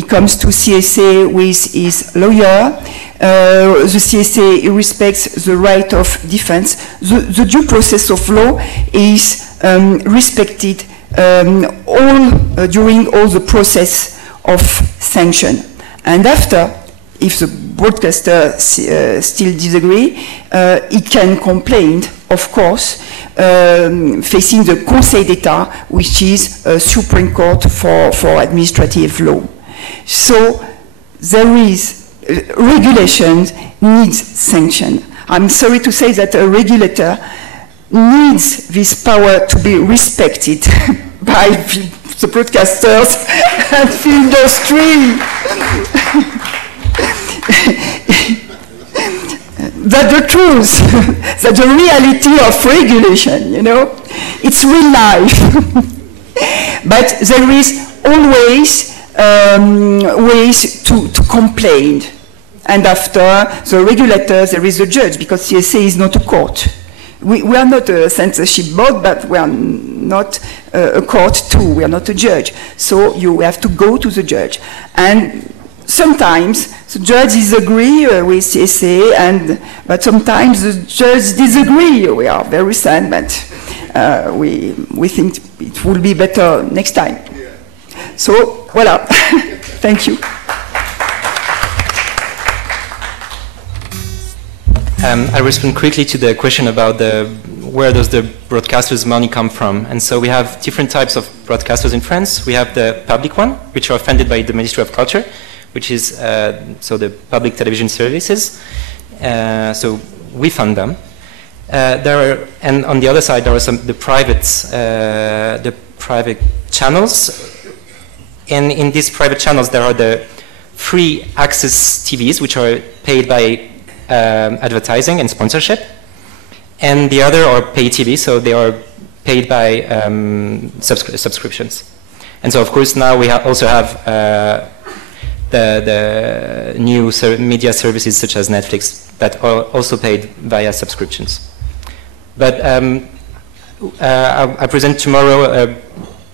comes to CSA with his lawyer. The CSA respects the right of defense. The due process of law is respected during all the process of sanction. And after, if the broadcaster still disagree, he can complain, of course, facing the Conseil d'État, which is a Supreme Court for administrative law. So there is regulation needs sanction. I'm sorry to say that a regulator needs this power to be respected by the broadcasters and the industry. That's the truth, that's the reality of regulation, you know. It's real life. But there is always ways to complain. And after the regulator, there is a judge, because CSA is not a court. We are not a censorship board, but we are not a court too. We are not a judge. So you have to go to the judge. And sometimes the judges agree with CSA, but sometimes the judges disagree. We are very sad, but we think it will be better next time. So, voilà. Thank you. I respond quickly to the question about where does the broadcasters' money come from. And so we have different types of broadcasters in France. We have the public one, which are funded by the Ministry of Culture, which is so the public television services. So we fund them. And on the other side, there are the private channels. And in these private channels, there are the free access TVs, which are paid by advertising and sponsorship, and the other are pay TV, so they are paid by subscriptions. And so, of course, now we also have the new media services such as Netflix that are also paid via subscriptions. But I present tomorrow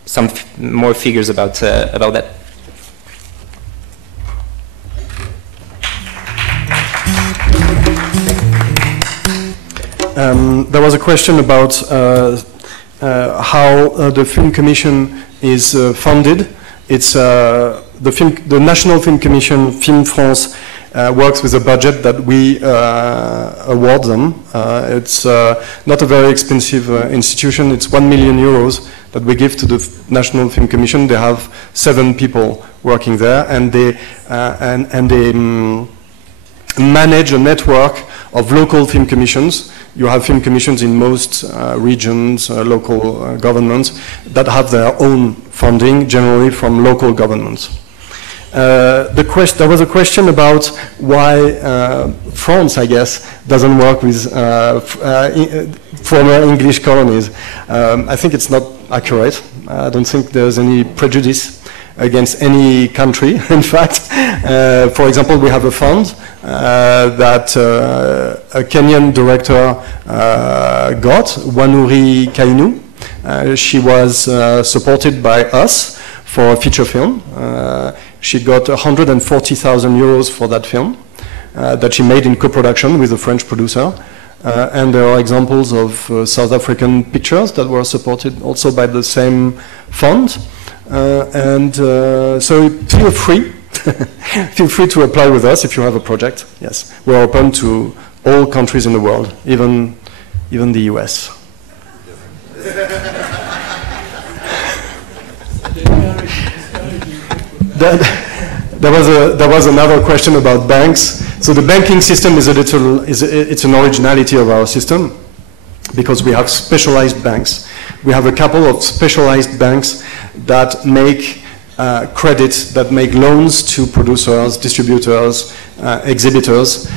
some more figures about that. There was a question about how the Film Commission is funded. It's the National Film Commission, Film France, works with a budget that we award them. It's not a very expensive institution. It's 1 million euros that we give to the National Film Commission. They have 7 people working there, and they manage a network of local film commissions. You have film commissions in most regions, local governments, that have their own funding, generally from local governments. There was a question about why France, I guess, doesn't work with former English colonies. I think it's not accurate. I don't think there's any prejudice against any country. In fact, for example, we have a fund that a Kenyan director got, Wanuri Kainu. She was supported by us for a feature film. She got 140,000 euros for that film that she made in co-production with a French producer. And there are examples of South African pictures that were supported also by the same fund. So feel free, feel free to apply with us if you have a project. Yes, we're open to all countries in the world, even the US. There was another question about banks. So the banking system is it's an originality of our system, because we have specialized banks. We have a couple of specialized banks that make credit, that make loans to producers, distributors, exhibitors,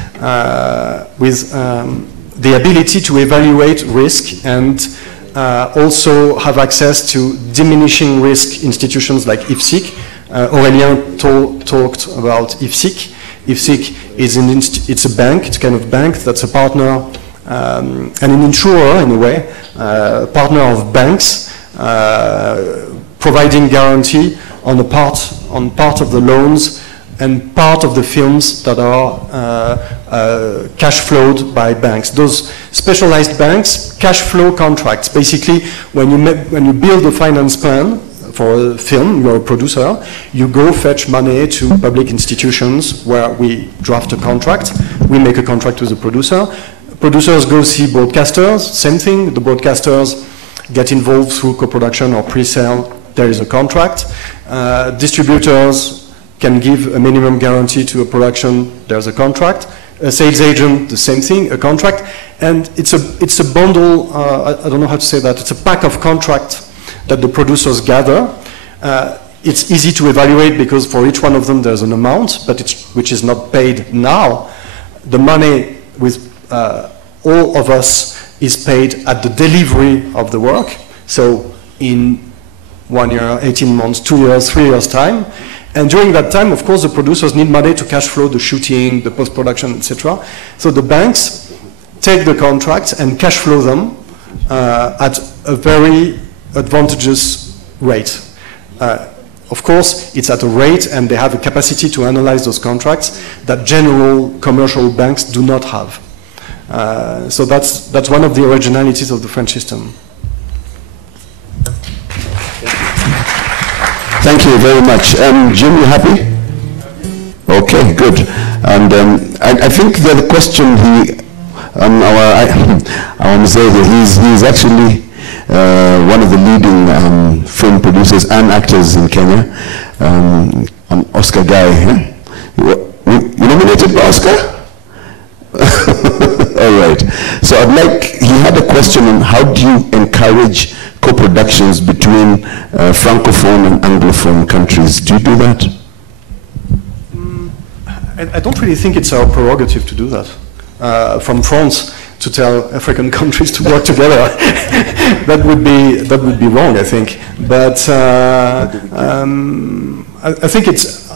with the ability to evaluate risk and also have access to diminishing risk institutions like IFSIC. Aurélien talked about IFSIC. IFSIC is it's a bank, it's a kind of bank that's a partner and an insurer in a way, partner of banks, providing guarantee on part of the loans and part of the films that are cash flowed by banks. Those specialized banks, cash flow contracts. Basically, when you build a finance plan for a film, you're a producer, you go fetch money to public institutions where we draft a contract. We make a contract with the producer. Producers go see broadcasters, same thing. The broadcasters get involved through co-production or pre-sale. There is a contract. Distributors can give a minimum guarantee to a production. There's a contract. A sales agent, the same thing, a contract. And it's a bundle, I don't know how to say that, it's a pack of contracts that the producers gather. It's easy to evaluate because for each one of them there's an amount, but which is not paid now. The money with all of us is paid at the delivery of the work. So in 1 year, 18 months, 2 years, 3 years time. And during that time, of course, the producers need money to cash flow the shooting, the post-production, etc. So the banks take the contracts and cash flow them at a very advantageous rate. of course, it's at a rate, and they have a capacity to analyze those contracts that general commercial banks do not have. So that's one of the originalities of the French system. Thank you very much. Jim, you happy? Okay, good. And I think the other question, our Mzee, he's actually one of the leading film producers and actors in Kenya, an Oscar guy. Huh? You nominated for Oscar? All right. So he had a question on how do you encourage co-productions between Francophone and Anglophone countries. Do you do that? I don't really think it's our prerogative to do that. From France to tell African countries to work together, that would be wrong, I think. But I think it's.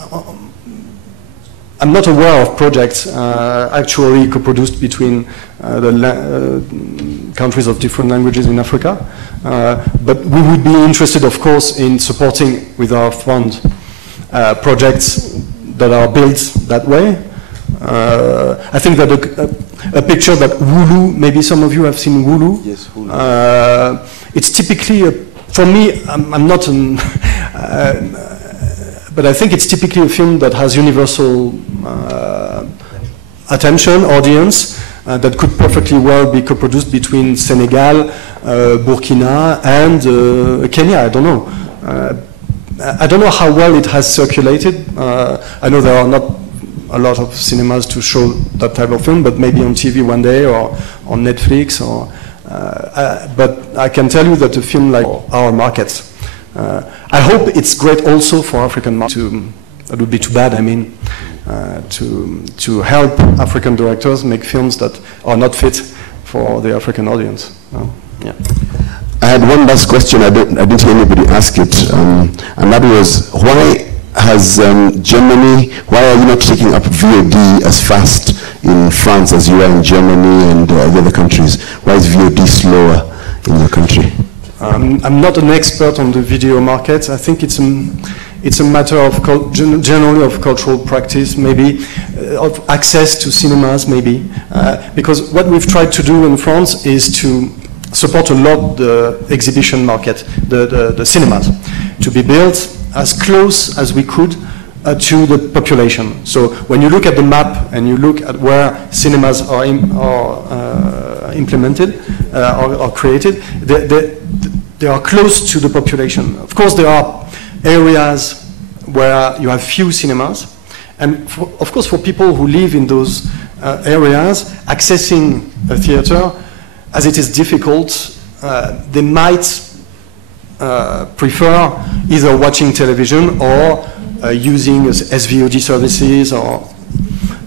I'm not aware of projects actually co-produced between the countries of different languages in Africa, but we would be interested, of course, in supporting with our fund projects that are built that way. I think that a picture that Wulu, maybe some of you have seen Wulu. Yes, Wulu. It's typically, for me, I'm not an, but I think it's typically a film that has universal attention, audience, that could perfectly well be co-produced between Senegal, Burkina, and Kenya. I don't know. I don't know how well it has circulated. I know there are not a lot of cinemas to show that type of film, but maybe on TV one day or on Netflix. Or, but I can tell you that a film like our markets, I hope it's great also for African markets. That would be too bad, I mean, to help African directors make films that are not fit for the African audience. Yeah. I had one last question. I didn't hear anybody ask it, and that was, why has Germany, why are you not taking up VOD as fast in France as you are in Germany and the other countries? Why is VOD slower in your country? I'm not an expert on the video market. I think it's a matter of generally of cultural practice, maybe of access to cinemas, maybe, because what we've tried to do in France is to support a lot the exhibition market, the cinemas, to be built as close as we could to the population. So when you look at the map and you look at where cinemas are implemented or created, they are close to the population. Of course, there are areas where you have few cinemas, and of course for people who live in those areas, accessing a theater, as it is difficult, they might prefer either watching television or using SVOD services, or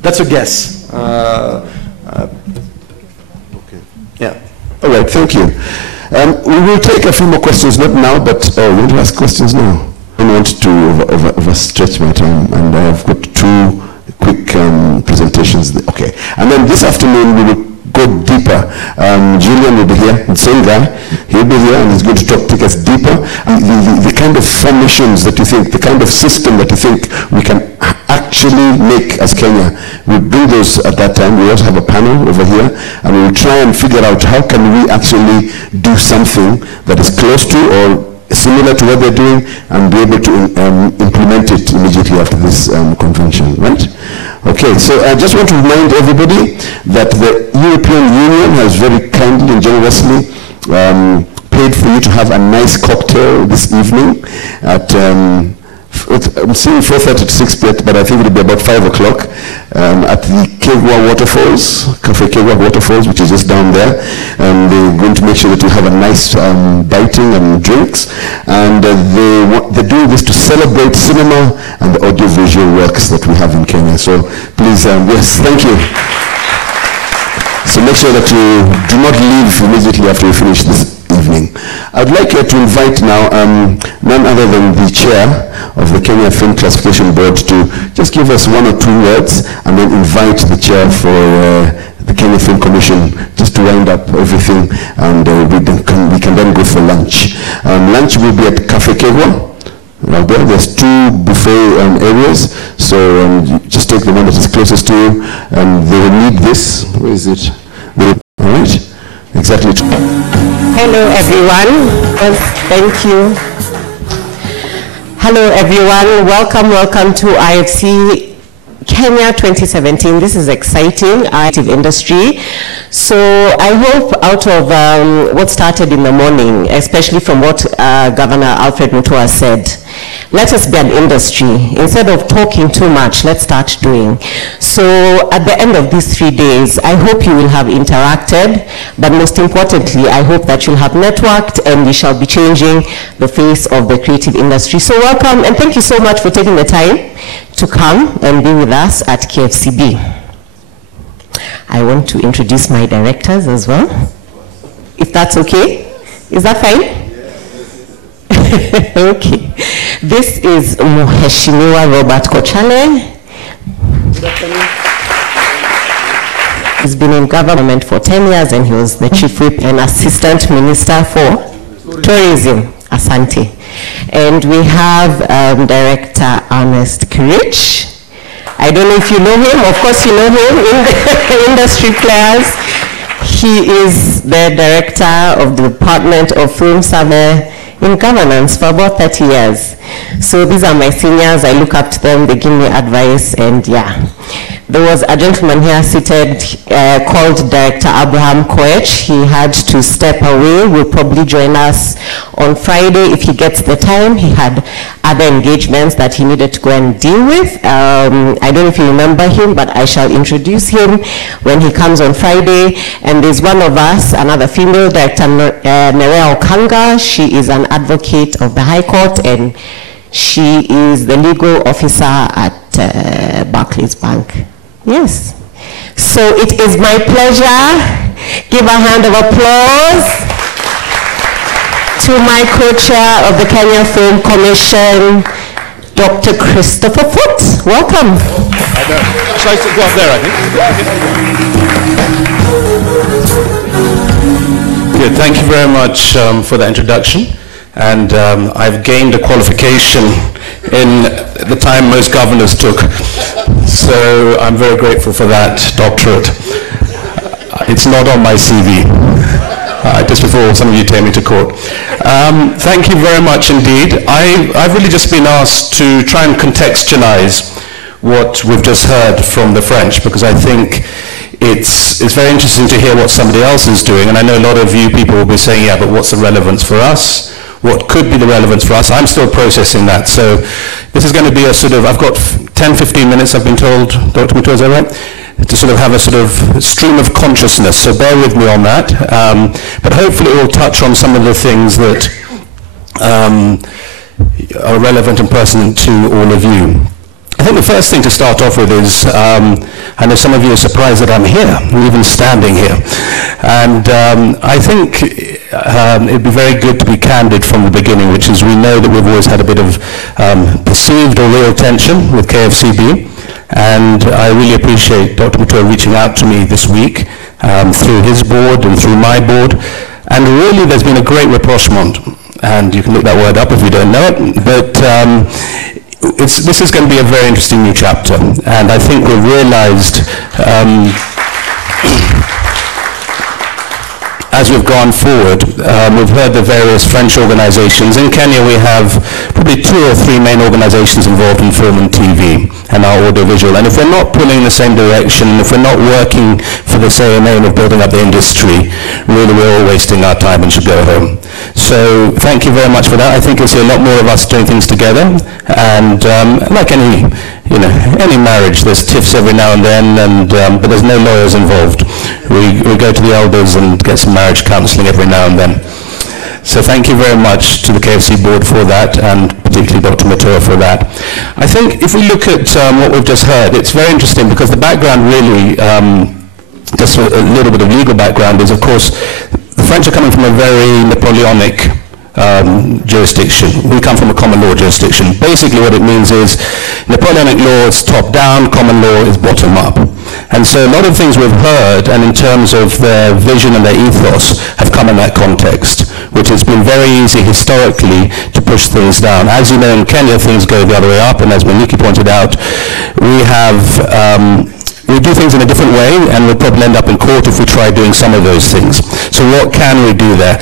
that's a guess. Okay. Yeah. All right, thank you. We will take a few more questions, not now, but you want to ask questions now? I don't want to overstretch my time, and I have got two quick presentations. Okay, and then this afternoon we will go deeper. Julian will be here, the same guy. He'll be here and he's going to take us deeper. The kind of formations that you think, the kind of system that you think we can actually make as Kenya, we'll bring those at that time. We also have a panel over here, and we'll try and figure out how can we actually do something that is close to or similar to what they're doing and be able to implement it immediately after this convention, right? Okay, so I just want to remind everybody that the European Union has very kindly and generously paid for you to have a nice cocktail this evening at, I'm saying 4:30 to 6 p.m., but I think it'll be about 5 o'clock at the Kegwa Waterfalls, Cafe Kegwa Waterfalls, which is just down there. And they're going to make sure that you have a nice biting and drinks. And they're doing this to celebrate cinema and the audiovisual works that we have in Kenya. So please, yes, thank you. So make sure that you do not leave immediately after you finish this evening. I'd like to invite now none other than the chair of the Kenya Film Classification Board to just give us 1 or 2 words, and then invite the chair for the Kenya Film Commission just to round up everything, and we can then go for lunch. Lunch will be at Cafe Kegwa, Right there, there's 2 buffet areas, so just take the one that is closest to you, and they will need this. Where is it? All right, exactly. Hello, everyone. Yes, thank you. Hello, everyone. Welcome to IFC Kenya 2017. This is exciting, active industry. So I hope out of what started in the morning, especially from what Governor Alfred Mutua said, let us be an industry. Instead of talking too much, let's start doing. So at the end of these 3 days, I hope you will have interacted, but most importantly, I hope that you'll have networked and we shall be changing the face of the creative industry. So welcome, and thank you so much for taking the time to come and be with us at KFCB. I want to introduce my directors as well, if that's okay. Is that fine? Okay. This is Mheshimiwa Robert Kochale. He's been in government for 10 years and he was the Chief Whip and Assistant Minister for Tourism, Asante. And we have Director Ernest Kirich. I don't know if you know him. Of course you know him, in the industry players. He is the Director of the Department of Film Survey in governance for about 30 years. So these are my seniors. I look up to them. They give me advice, and yeah. There was a gentleman here seated called Director Abraham Koech. He had to step away. Will probably join us on Friday if he gets the time. He had other engagements that he needed to go and deal with. I don't know if you remember him, but I shall introduce him when he comes on Friday. And there's one of us, another female, Director Nerea Okanga. She is an advocate of the High Court, and she is the legal officer at Barclays Bank. Yes. So it is my pleasure. Give a hand of applause to my co-chair of the Kenya Film Commission, Dr. Christopher Foot. Welcome. Shall I go up there, I think? Good. Thank you very much for the introduction. And I've gained a qualification in the time most governors took. So I'm very grateful for that doctorate. It's not on my CV, just before some of you take me to court. Thank you very much indeed. I've really just been asked to try and contextualize what we've just heard from the French, because I think it's very interesting to hear what somebody else is doing. And I know a lot of you people will be saying, yeah, but what's the relevance for us? What could be the relevance for us? I'm still processing that. So this is going to be a sort of, I've got 10, 15 minutes, I've been told, Dr. Mutua, is that right? To sort of have a sort of stream of consciousness. So bear with me on that. But hopefully it will touch on some of the things that are relevant and pertinent to all of you. I think the first thing to start off with is, I know some of you are surprised that I'm here, even standing here. And I think it'd be very good to be candid from the beginning, which is we know that we've always had a bit of perceived or real tension with KFCB. And I really appreciate Dr. Mutua reaching out to me this week through his board and through my board. And really there's been a great rapprochement. And you can look that word up if you don't know it. But this is going to be a very interesting new chapter, and I think we've realized as we've gone forward, we've heard the various French organizations. In Kenya we have probably 2 or 3 main organizations involved in film and TV and our audiovisual, and if we're not pulling in the same direction, if we're not working for the same aim of building up the industry, really we're all wasting our time and should go home. So thank you very much for that. I think you'll see a lot more of us doing things together, and like any marriage, there's tiffs every now and then, and but there's no lawyers involved. We go to the elders and get some marriage counseling every now and then. So thank you very much to the KFC board for that, and particularly Dr. Mutua for that. I think if we look at what we've just heard, it's very interesting because the background really, just a little bit of legal background is, of course, the French are coming from a very Napoleonic jurisdiction. We come from a common law jurisdiction. Basically what it means is Napoleonic law is top down, common law is bottom up. And so a lot of things we've heard, and in terms of their vision and their ethos, have come in that context, which has been very easy historically to push things down. As you know, in Kenya, things go the other way up, and as Monique pointed out, we do things in a different way, and we'll probably end up in court if we try doing some of those things. So what can we do there?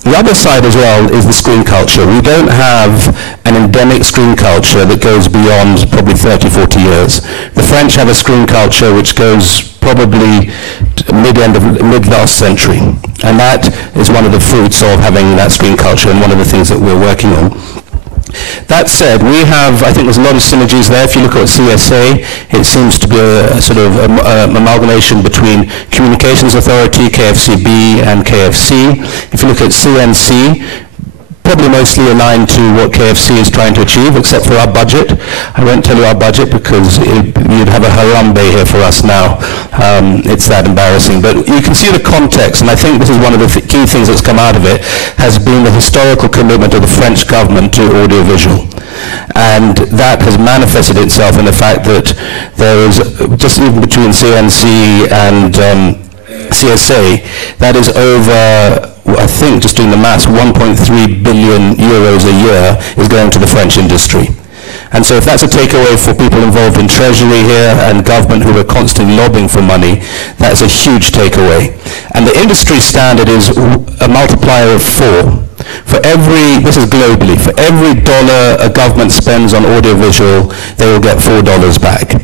The other side as well is the screen culture. We don't have an endemic screen culture that goes beyond probably 30, 40 years. The French have a screen culture which goes probably mid last century. And that is one of the fruits of having that screen culture and one of the things that we're working on. That said, we have, I think there's a lot of synergies there. If you look at CSA, it seems to be a sort of amalgamation between Communications Authority, KFCB, and KFC. If you look at CNC, probably mostly aligned to what KFC is trying to achieve, except for our budget. I won't tell you our budget because you'd have a harambe here for us now. It's that embarrassing. But you can see the context, and I think this is one of the key things that's come out of it, has been the historical commitment of the French government to audiovisual. And that has manifested itself in the fact that there is, just even between CNC and CSA, that is over, I think, just doing the maths, 1.3 billion euros a year is going to the French industry. And so if that's a takeaway for people involved in Treasury here and government who are constantly lobbying for money, that's a huge takeaway. And the industry standard is a multiplier of 4. For every, this is globally, for every dollar a government spends on audiovisual, they will get $4 back.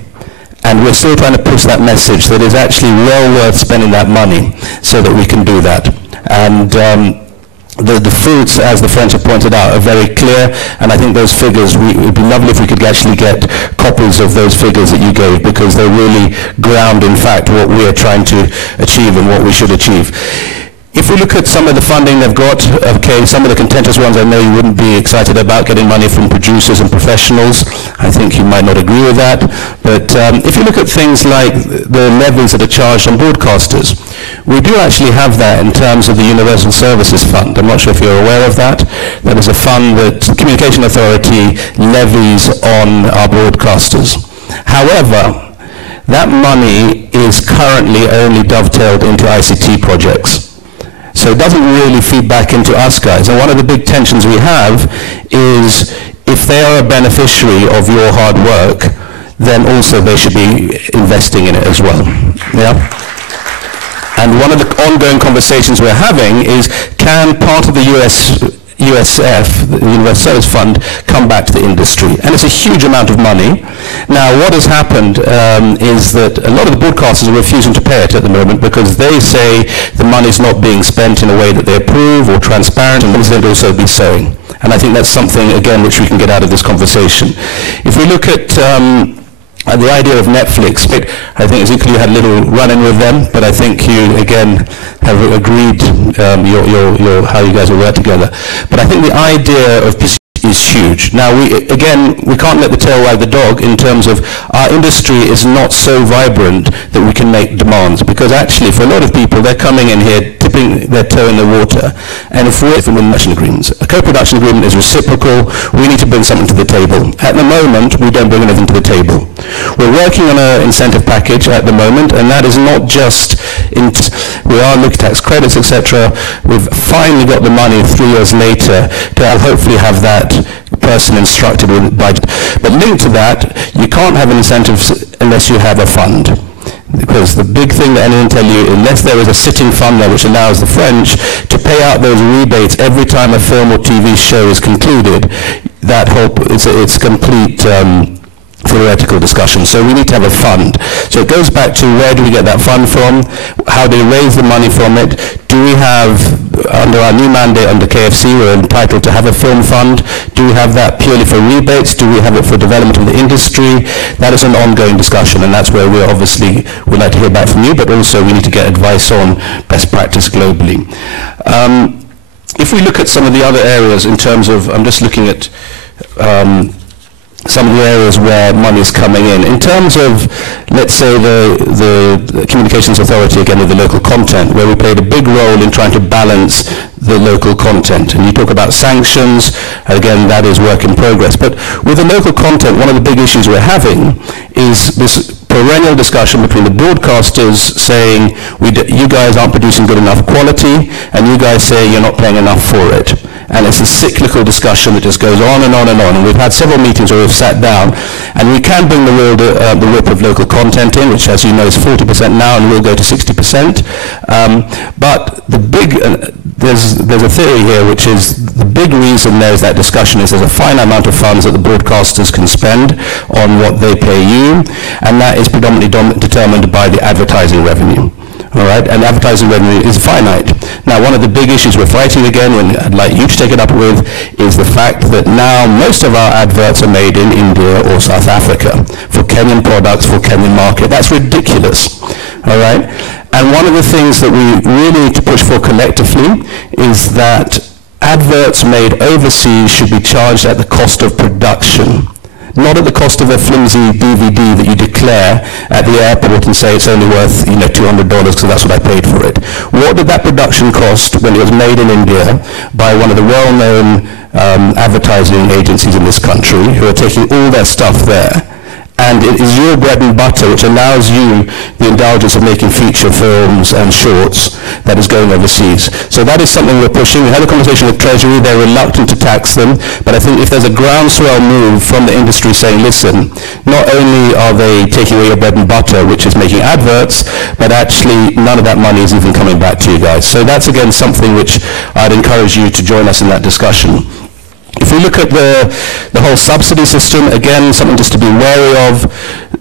And we're still trying to push that message that it's actually well worth spending that money so that we can do that. And the fruits, as the French have pointed out, are very clear, and I think those figures, it would be lovely if we could actually get copies of those figures that you gave, because they really ground, in fact, what we are trying to achieve and what we should achieve. If we look at some of the funding they've got, okay, some of the contentious ones I know you wouldn't be excited about, getting money from producers and professionals. I think you might not agree with that. But if you look at things like the levies that are charged on broadcasters, we do actually have that in terms of the Universal Services Fund. I'm not sure if you're aware of that. That is a fund that the Communication Authority levies on our broadcasters. However, that money is currently only dovetailed into ICT projects. So it doesn't really feed back into us guys. And one of the big tensions we have is if they are a beneficiary of your hard work, then also they should be investing in it as well. Yeah? And one of the ongoing conversations we're having is, can part of the USF, the Universal Service Fund, come back to the industry? And it's a huge amount of money. Now, what has happened is that a lot of the broadcasters are refusing to pay it at the moment because they say the money's not being spent in a way that they approve or transparent, and they'd also be sowing. And I think that's something, again, which we can get out of this conversation. If we look at the idea of Netflix, I think Ezekiel, you had a little run-in with them, but I think you, again, have agreed how you guys will work together. But I think the idea of is huge. Now, we can't let the tail wag the dog in terms of our industry is not so vibrant that we can make demands, because actually for a lot of people they're coming in here dipping their toe in the water, and if we're in production agreements, a co-production agreement is reciprocal. We need to bring something to the table. At the moment we don't bring anything to the table. We're working on an incentive package at the moment, and that is not just we are looking at tax credits, etc. We've finally got the money 3 years later to hopefully have that person instructed with budget. But linked to that, you can't have an incentive unless you have a fund. Because the big thing that anyone tell you, unless there is a sitting fund there which allows the French to pay out those rebates every time a film or TV show is concluded, that hope it's complete theoretical discussion. So we need to have a fund. So it goes back to, where do we get that fund from? How do we raise the money from it? Do we have, under our new mandate under KFC, we're entitled to have a film fund? Do we have that purely for rebates? Do we have it for development of the industry? That is an ongoing discussion, and that's where we'd like to hear back from you, but also we need to get advice on best practice globally. If we look at some of the other areas in terms of, I'm just looking at some of the areas where money is coming in. In terms of, let's say, the Communications Authority, again, with the local content, where we played a big role in trying to balance the local content. And you talk about sanctions, again, that is work in progress. But with the local content, one of the big issues we're having is this perennial discussion between the broadcasters saying, you guys aren't producing good enough quality, and you guys say you're not paying enough for it. And it's a cyclical discussion that just goes on and on and on. And we've had several meetings where we've sat down, and we can bring the whip of local content in, which, as you know, is 40% now, and will go to 60%. But the big, there's a theory here, which is the big reason there's that discussion is there's a finite amount of funds that the broadcasters can spend on what they pay you, and that is predominantly determined by the advertising revenue. All right, and advertising revenue is finite. Now, one of the big issues we're fighting again, and I'd like you to take it up with, is the fact that now most of our adverts are made in India or South Africa for Kenyan products, for Kenyan market. That's ridiculous. All right, and one of the things that we really need to push for collectively is that adverts made overseas should be charged at the cost of production, not at the cost of a flimsy DVD that you declare at the airport and say it's only worth, $200 because that's what I paid for it. What did that production cost when it was made in India by one of the well-known advertising agencies in this country who are taking all their stuff there? And it is your bread and butter which allows you the indulgence of making feature films and shorts that is going overseas. So that is something we're pushing. We had a conversation with Treasury. They're reluctant to tax them. But I think if there's a groundswell move from the industry saying, listen, not only are they taking away your bread and butter, which is making adverts, but actually none of that money is even coming back to you guys. So that's, again, something which I'd encourage you to join us in that discussion. If we look at the whole subsidy system, again, something just to be wary of.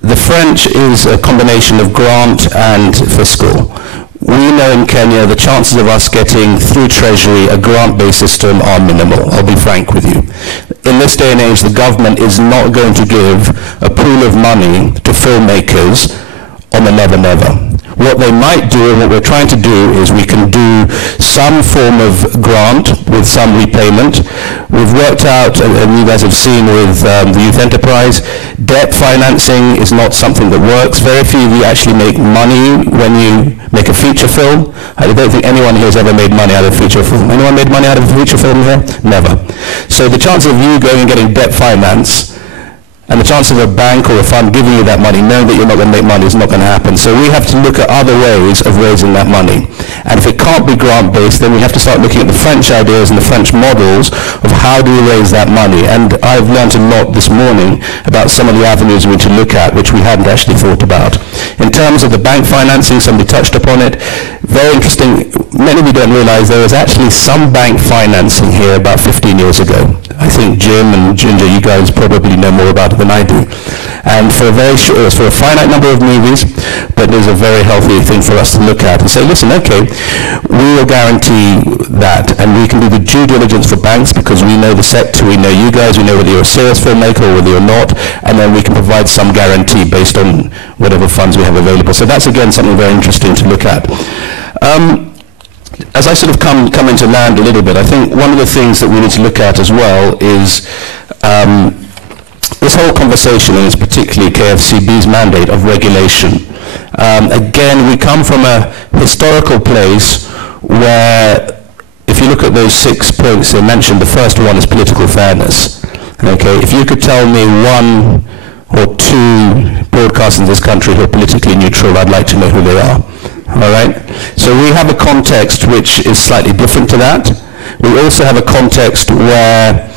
The French is a combination of grant and fiscal. We know in Kenya the chances of us getting through Treasury a grant-based system are minimal, I'll be frank with you. In this day and age, the government is not going to give a pool of money to filmmakers on the never-never. What they might do, and what we're trying to do, is we can do some form of grant with some repayment. We've worked out, and you guys have seen with the Youth Enterprise, debt financing is not something that works. Very few of you actually make money when you make a feature film. I don't think anyone here has ever made money out of a feature film. Anyone made money out of a feature film here? Never. So the chance of you going and getting debt finance and the chance of a bank or a fund giving you that money, knowing that you're not going to make money, is not going to happen. So we have to look at other ways of raising that money. And if it can't be grant-based, then we have to start looking at the French ideas and the French models of how do we raise that money. And I've learned a lot this morning about some of the avenues we need to look at, which we hadn't actually thought about. In terms of the bank financing, somebody touched upon it. Very interesting. Many of you don't realize there was actually some bank financing here about 15 years ago. I think Jim and Ginger, you guys probably know more about it than I do. And for a very short, it was for a finite number of movies, but there's a very healthy thing for us to look at and say, listen, okay, we will guarantee that, and we can do the due diligence for banks because we know the sector, we know you guys, we know whether you're a serious filmmaker or whether you're not, and then we can provide some guarantee based on whatever funds we have available. So that's, again, something very interesting to look at. As I sort of come into land a little bit, I think one of the things that we need to look at as well is this whole conversation, and it's particularly KFCB's mandate of regulation. Again, we come from a historical place where, if you look at those 6 points they mentioned, the first one is political fairness. Okay, if you could tell me one or two broadcasters in this country who are politically neutral, I'd like to know who they are. All right? So we have a context which is slightly different to that. We also have a context where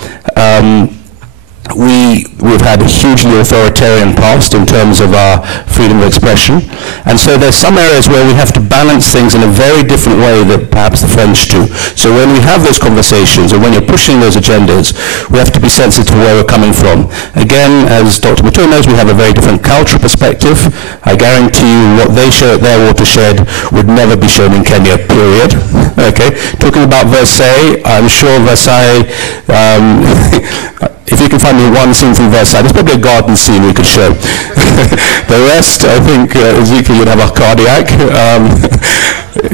we've had a hugely authoritarian past in terms of our freedom of expression. And so there's some areas where we have to balance things in a very different way that perhaps the French do. So when we have those conversations, or when you're pushing those agendas, we have to be sensitive to where we're coming from. Again, as Dr. Matua knows, we have a very different cultural perspective. I guarantee you what they show at their watershed would never be shown in Kenya, period. Okay? Talking about Versailles, I'm sure Versailles, if you can find me one scene from Versailles, there's probably a garden scene we could show. The rest, I think, Ezekiel would have a cardiac.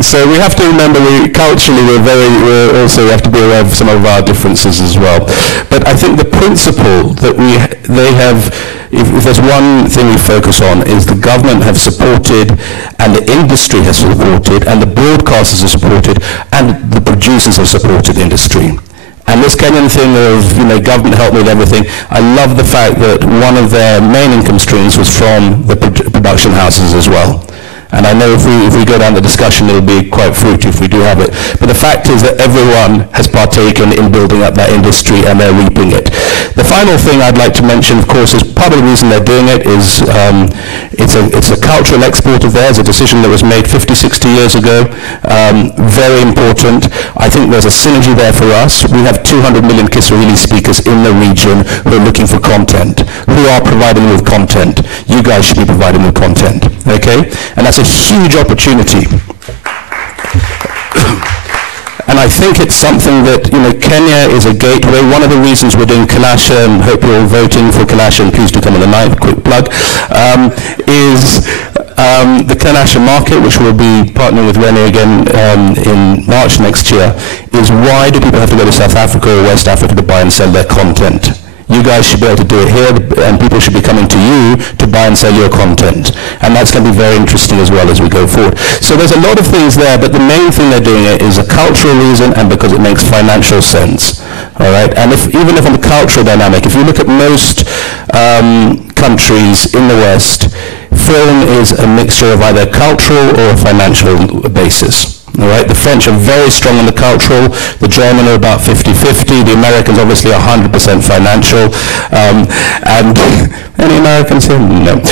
So we have to remember, culturally, we also have to be aware of some of our differences as well. But I think the principle that they have, if there's one thing we focus on, is the government have supported, and the industry has supported, and the broadcasters have supported, and the producers have supported industry. And this Kenyan thing of, government help me with everything, I love the fact that one of their main income streams was from the production houses as well. And I know if we go down the discussion, it'll be quite fruity if we do have it. But the fact is that everyone has partaken in building up that industry and they're reaping it. The final thing I'd like to mention, of course, is part of the reason they're doing it is it's a cultural export of theirs, a decision that was made 50, 60 years ago. Very important. I think there's a synergy there for us. We have 200 million Kiswahili speakers in the region who are looking for content, who are providing with content. You guys should be providing with content, okay? And that's a huge opportunity. And I think it's something that, Kenya is a gateway. One of the reasons we're doing Kalasha, and hope you're all voting for Kalasha, and please do come on the 9th, quick plug, is the Kalasha market, which we'll be partnering with Rene again in March next year, is why do people have to go to South Africa or West Africa to buy and sell their content? You guys should be able to do it here, and people should be coming to you to buy and sell your content. And that's going to be very interesting as well as we go forward. So there's a lot of things there, but the main thing they're doing it is a cultural reason and because it makes financial sense. All right? And even if on the cultural dynamic, if you look at most countries in the West, film is a mixture of either cultural or a financial basis. All right, the French are very strong on the cultural, the German are about 50-50, the Americans obviously 100% financial, and any Americans here? No.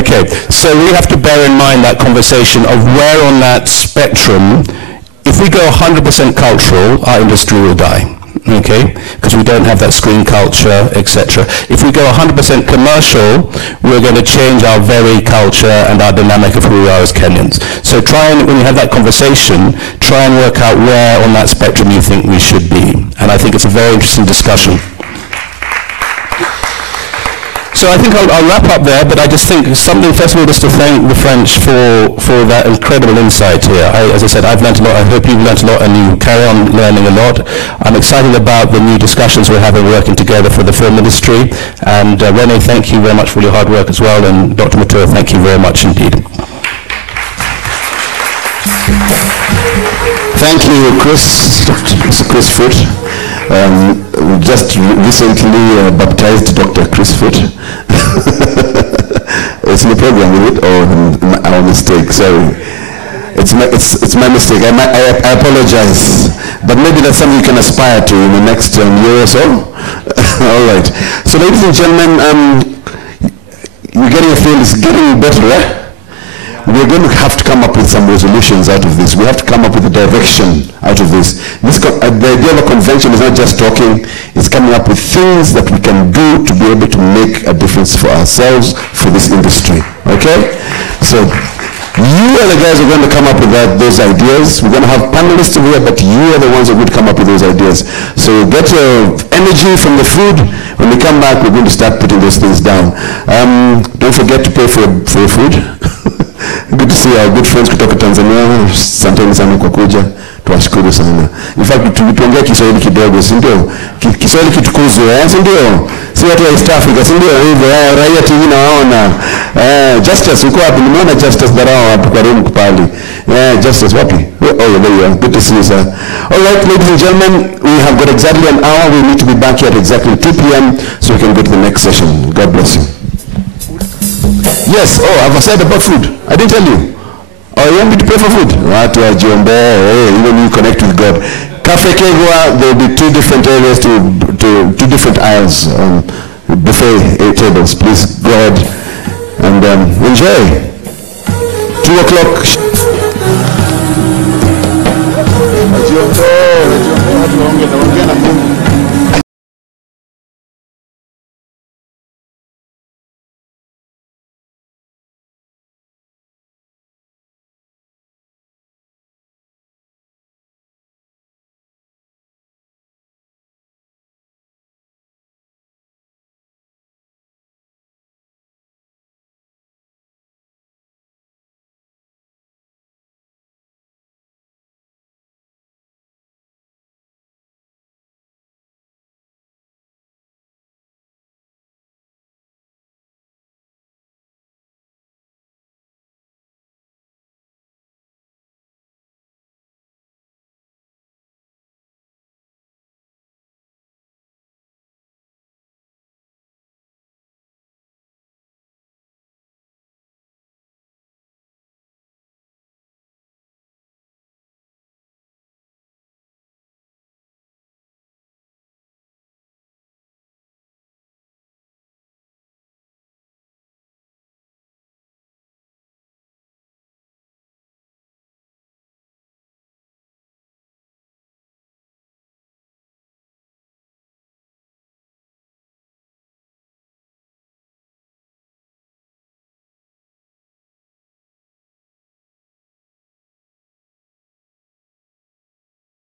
Okay, so we have to bear in mind that conversation of where on that spectrum, if we go 100% cultural, our industry will die. Okay, because we don't have that screen culture, etc. If we go 100% commercial, we're going to change our very culture and our dynamic of who we are as Kenyans. So when you have that conversation, try and work out where on that spectrum you think we should be. And I think it's a very interesting discussion. So I think I'll wrap up there, but I just think something, first of all, just to thank the French for that incredible insight here. As I said, I've learned a lot. I hope you've learned a lot and you carry on learning a lot. I'm excited about the new discussions we're having working together for the film industry. And Rene, thank you very much for your hard work as well. And Dr. Matua, thank you very much indeed. Thank you, Chris, Mr. Chris Foote. We just recently baptized Dr. Chris Foote. It's in the program, is it? Or our mistake? Sorry. It's my mistake. I apologize. But maybe that's something you can aspire to in the next year or so. All right. So, ladies and gentlemen, you're getting a feel it's getting better, right? We're going to have to come up with some resolutions out of this. We have to come up with a direction out of this. The idea of a convention is not just talking, it's coming up with things that we can do to be able to make a difference for ourselves, for this industry. Okay? So, you are the guys who are going to come up with those ideas. We're going to have panelists over here, but you are the ones who would come up with those ideas. So get your energy from the food. When we come back, we're going to start putting those things down. Don't forget to pay for your food. Good to see our good friends kutoka Tanzania. Asanteni sana kwa kuja. Tuwashukuru sana. In fact, tuongea Kiswahili kidogo, si ndio? Kiswahili kitukuzwe, si ndio? Si watu wa East Africa, si ndio? Hivyo, raia TV nawaona. Justice, uko wapi? Nimeona Justice Darao hapo kwa room kupali. Justice, wapi? Oh, there you are. Good to see you, sir. All right, ladies and gentlemen, we have got exactly an hour. We need to be back here at exactly 2 p.m. so we can go to the next session. God bless you. Yes, I've said about food. I didn't tell you. Oh, you want me to pay for food? Even you connect with God. Cafe Kegwa, there will be 2 different areas, to 2 different aisles, buffet tables. Please go ahead and enjoy. 2 o'clock.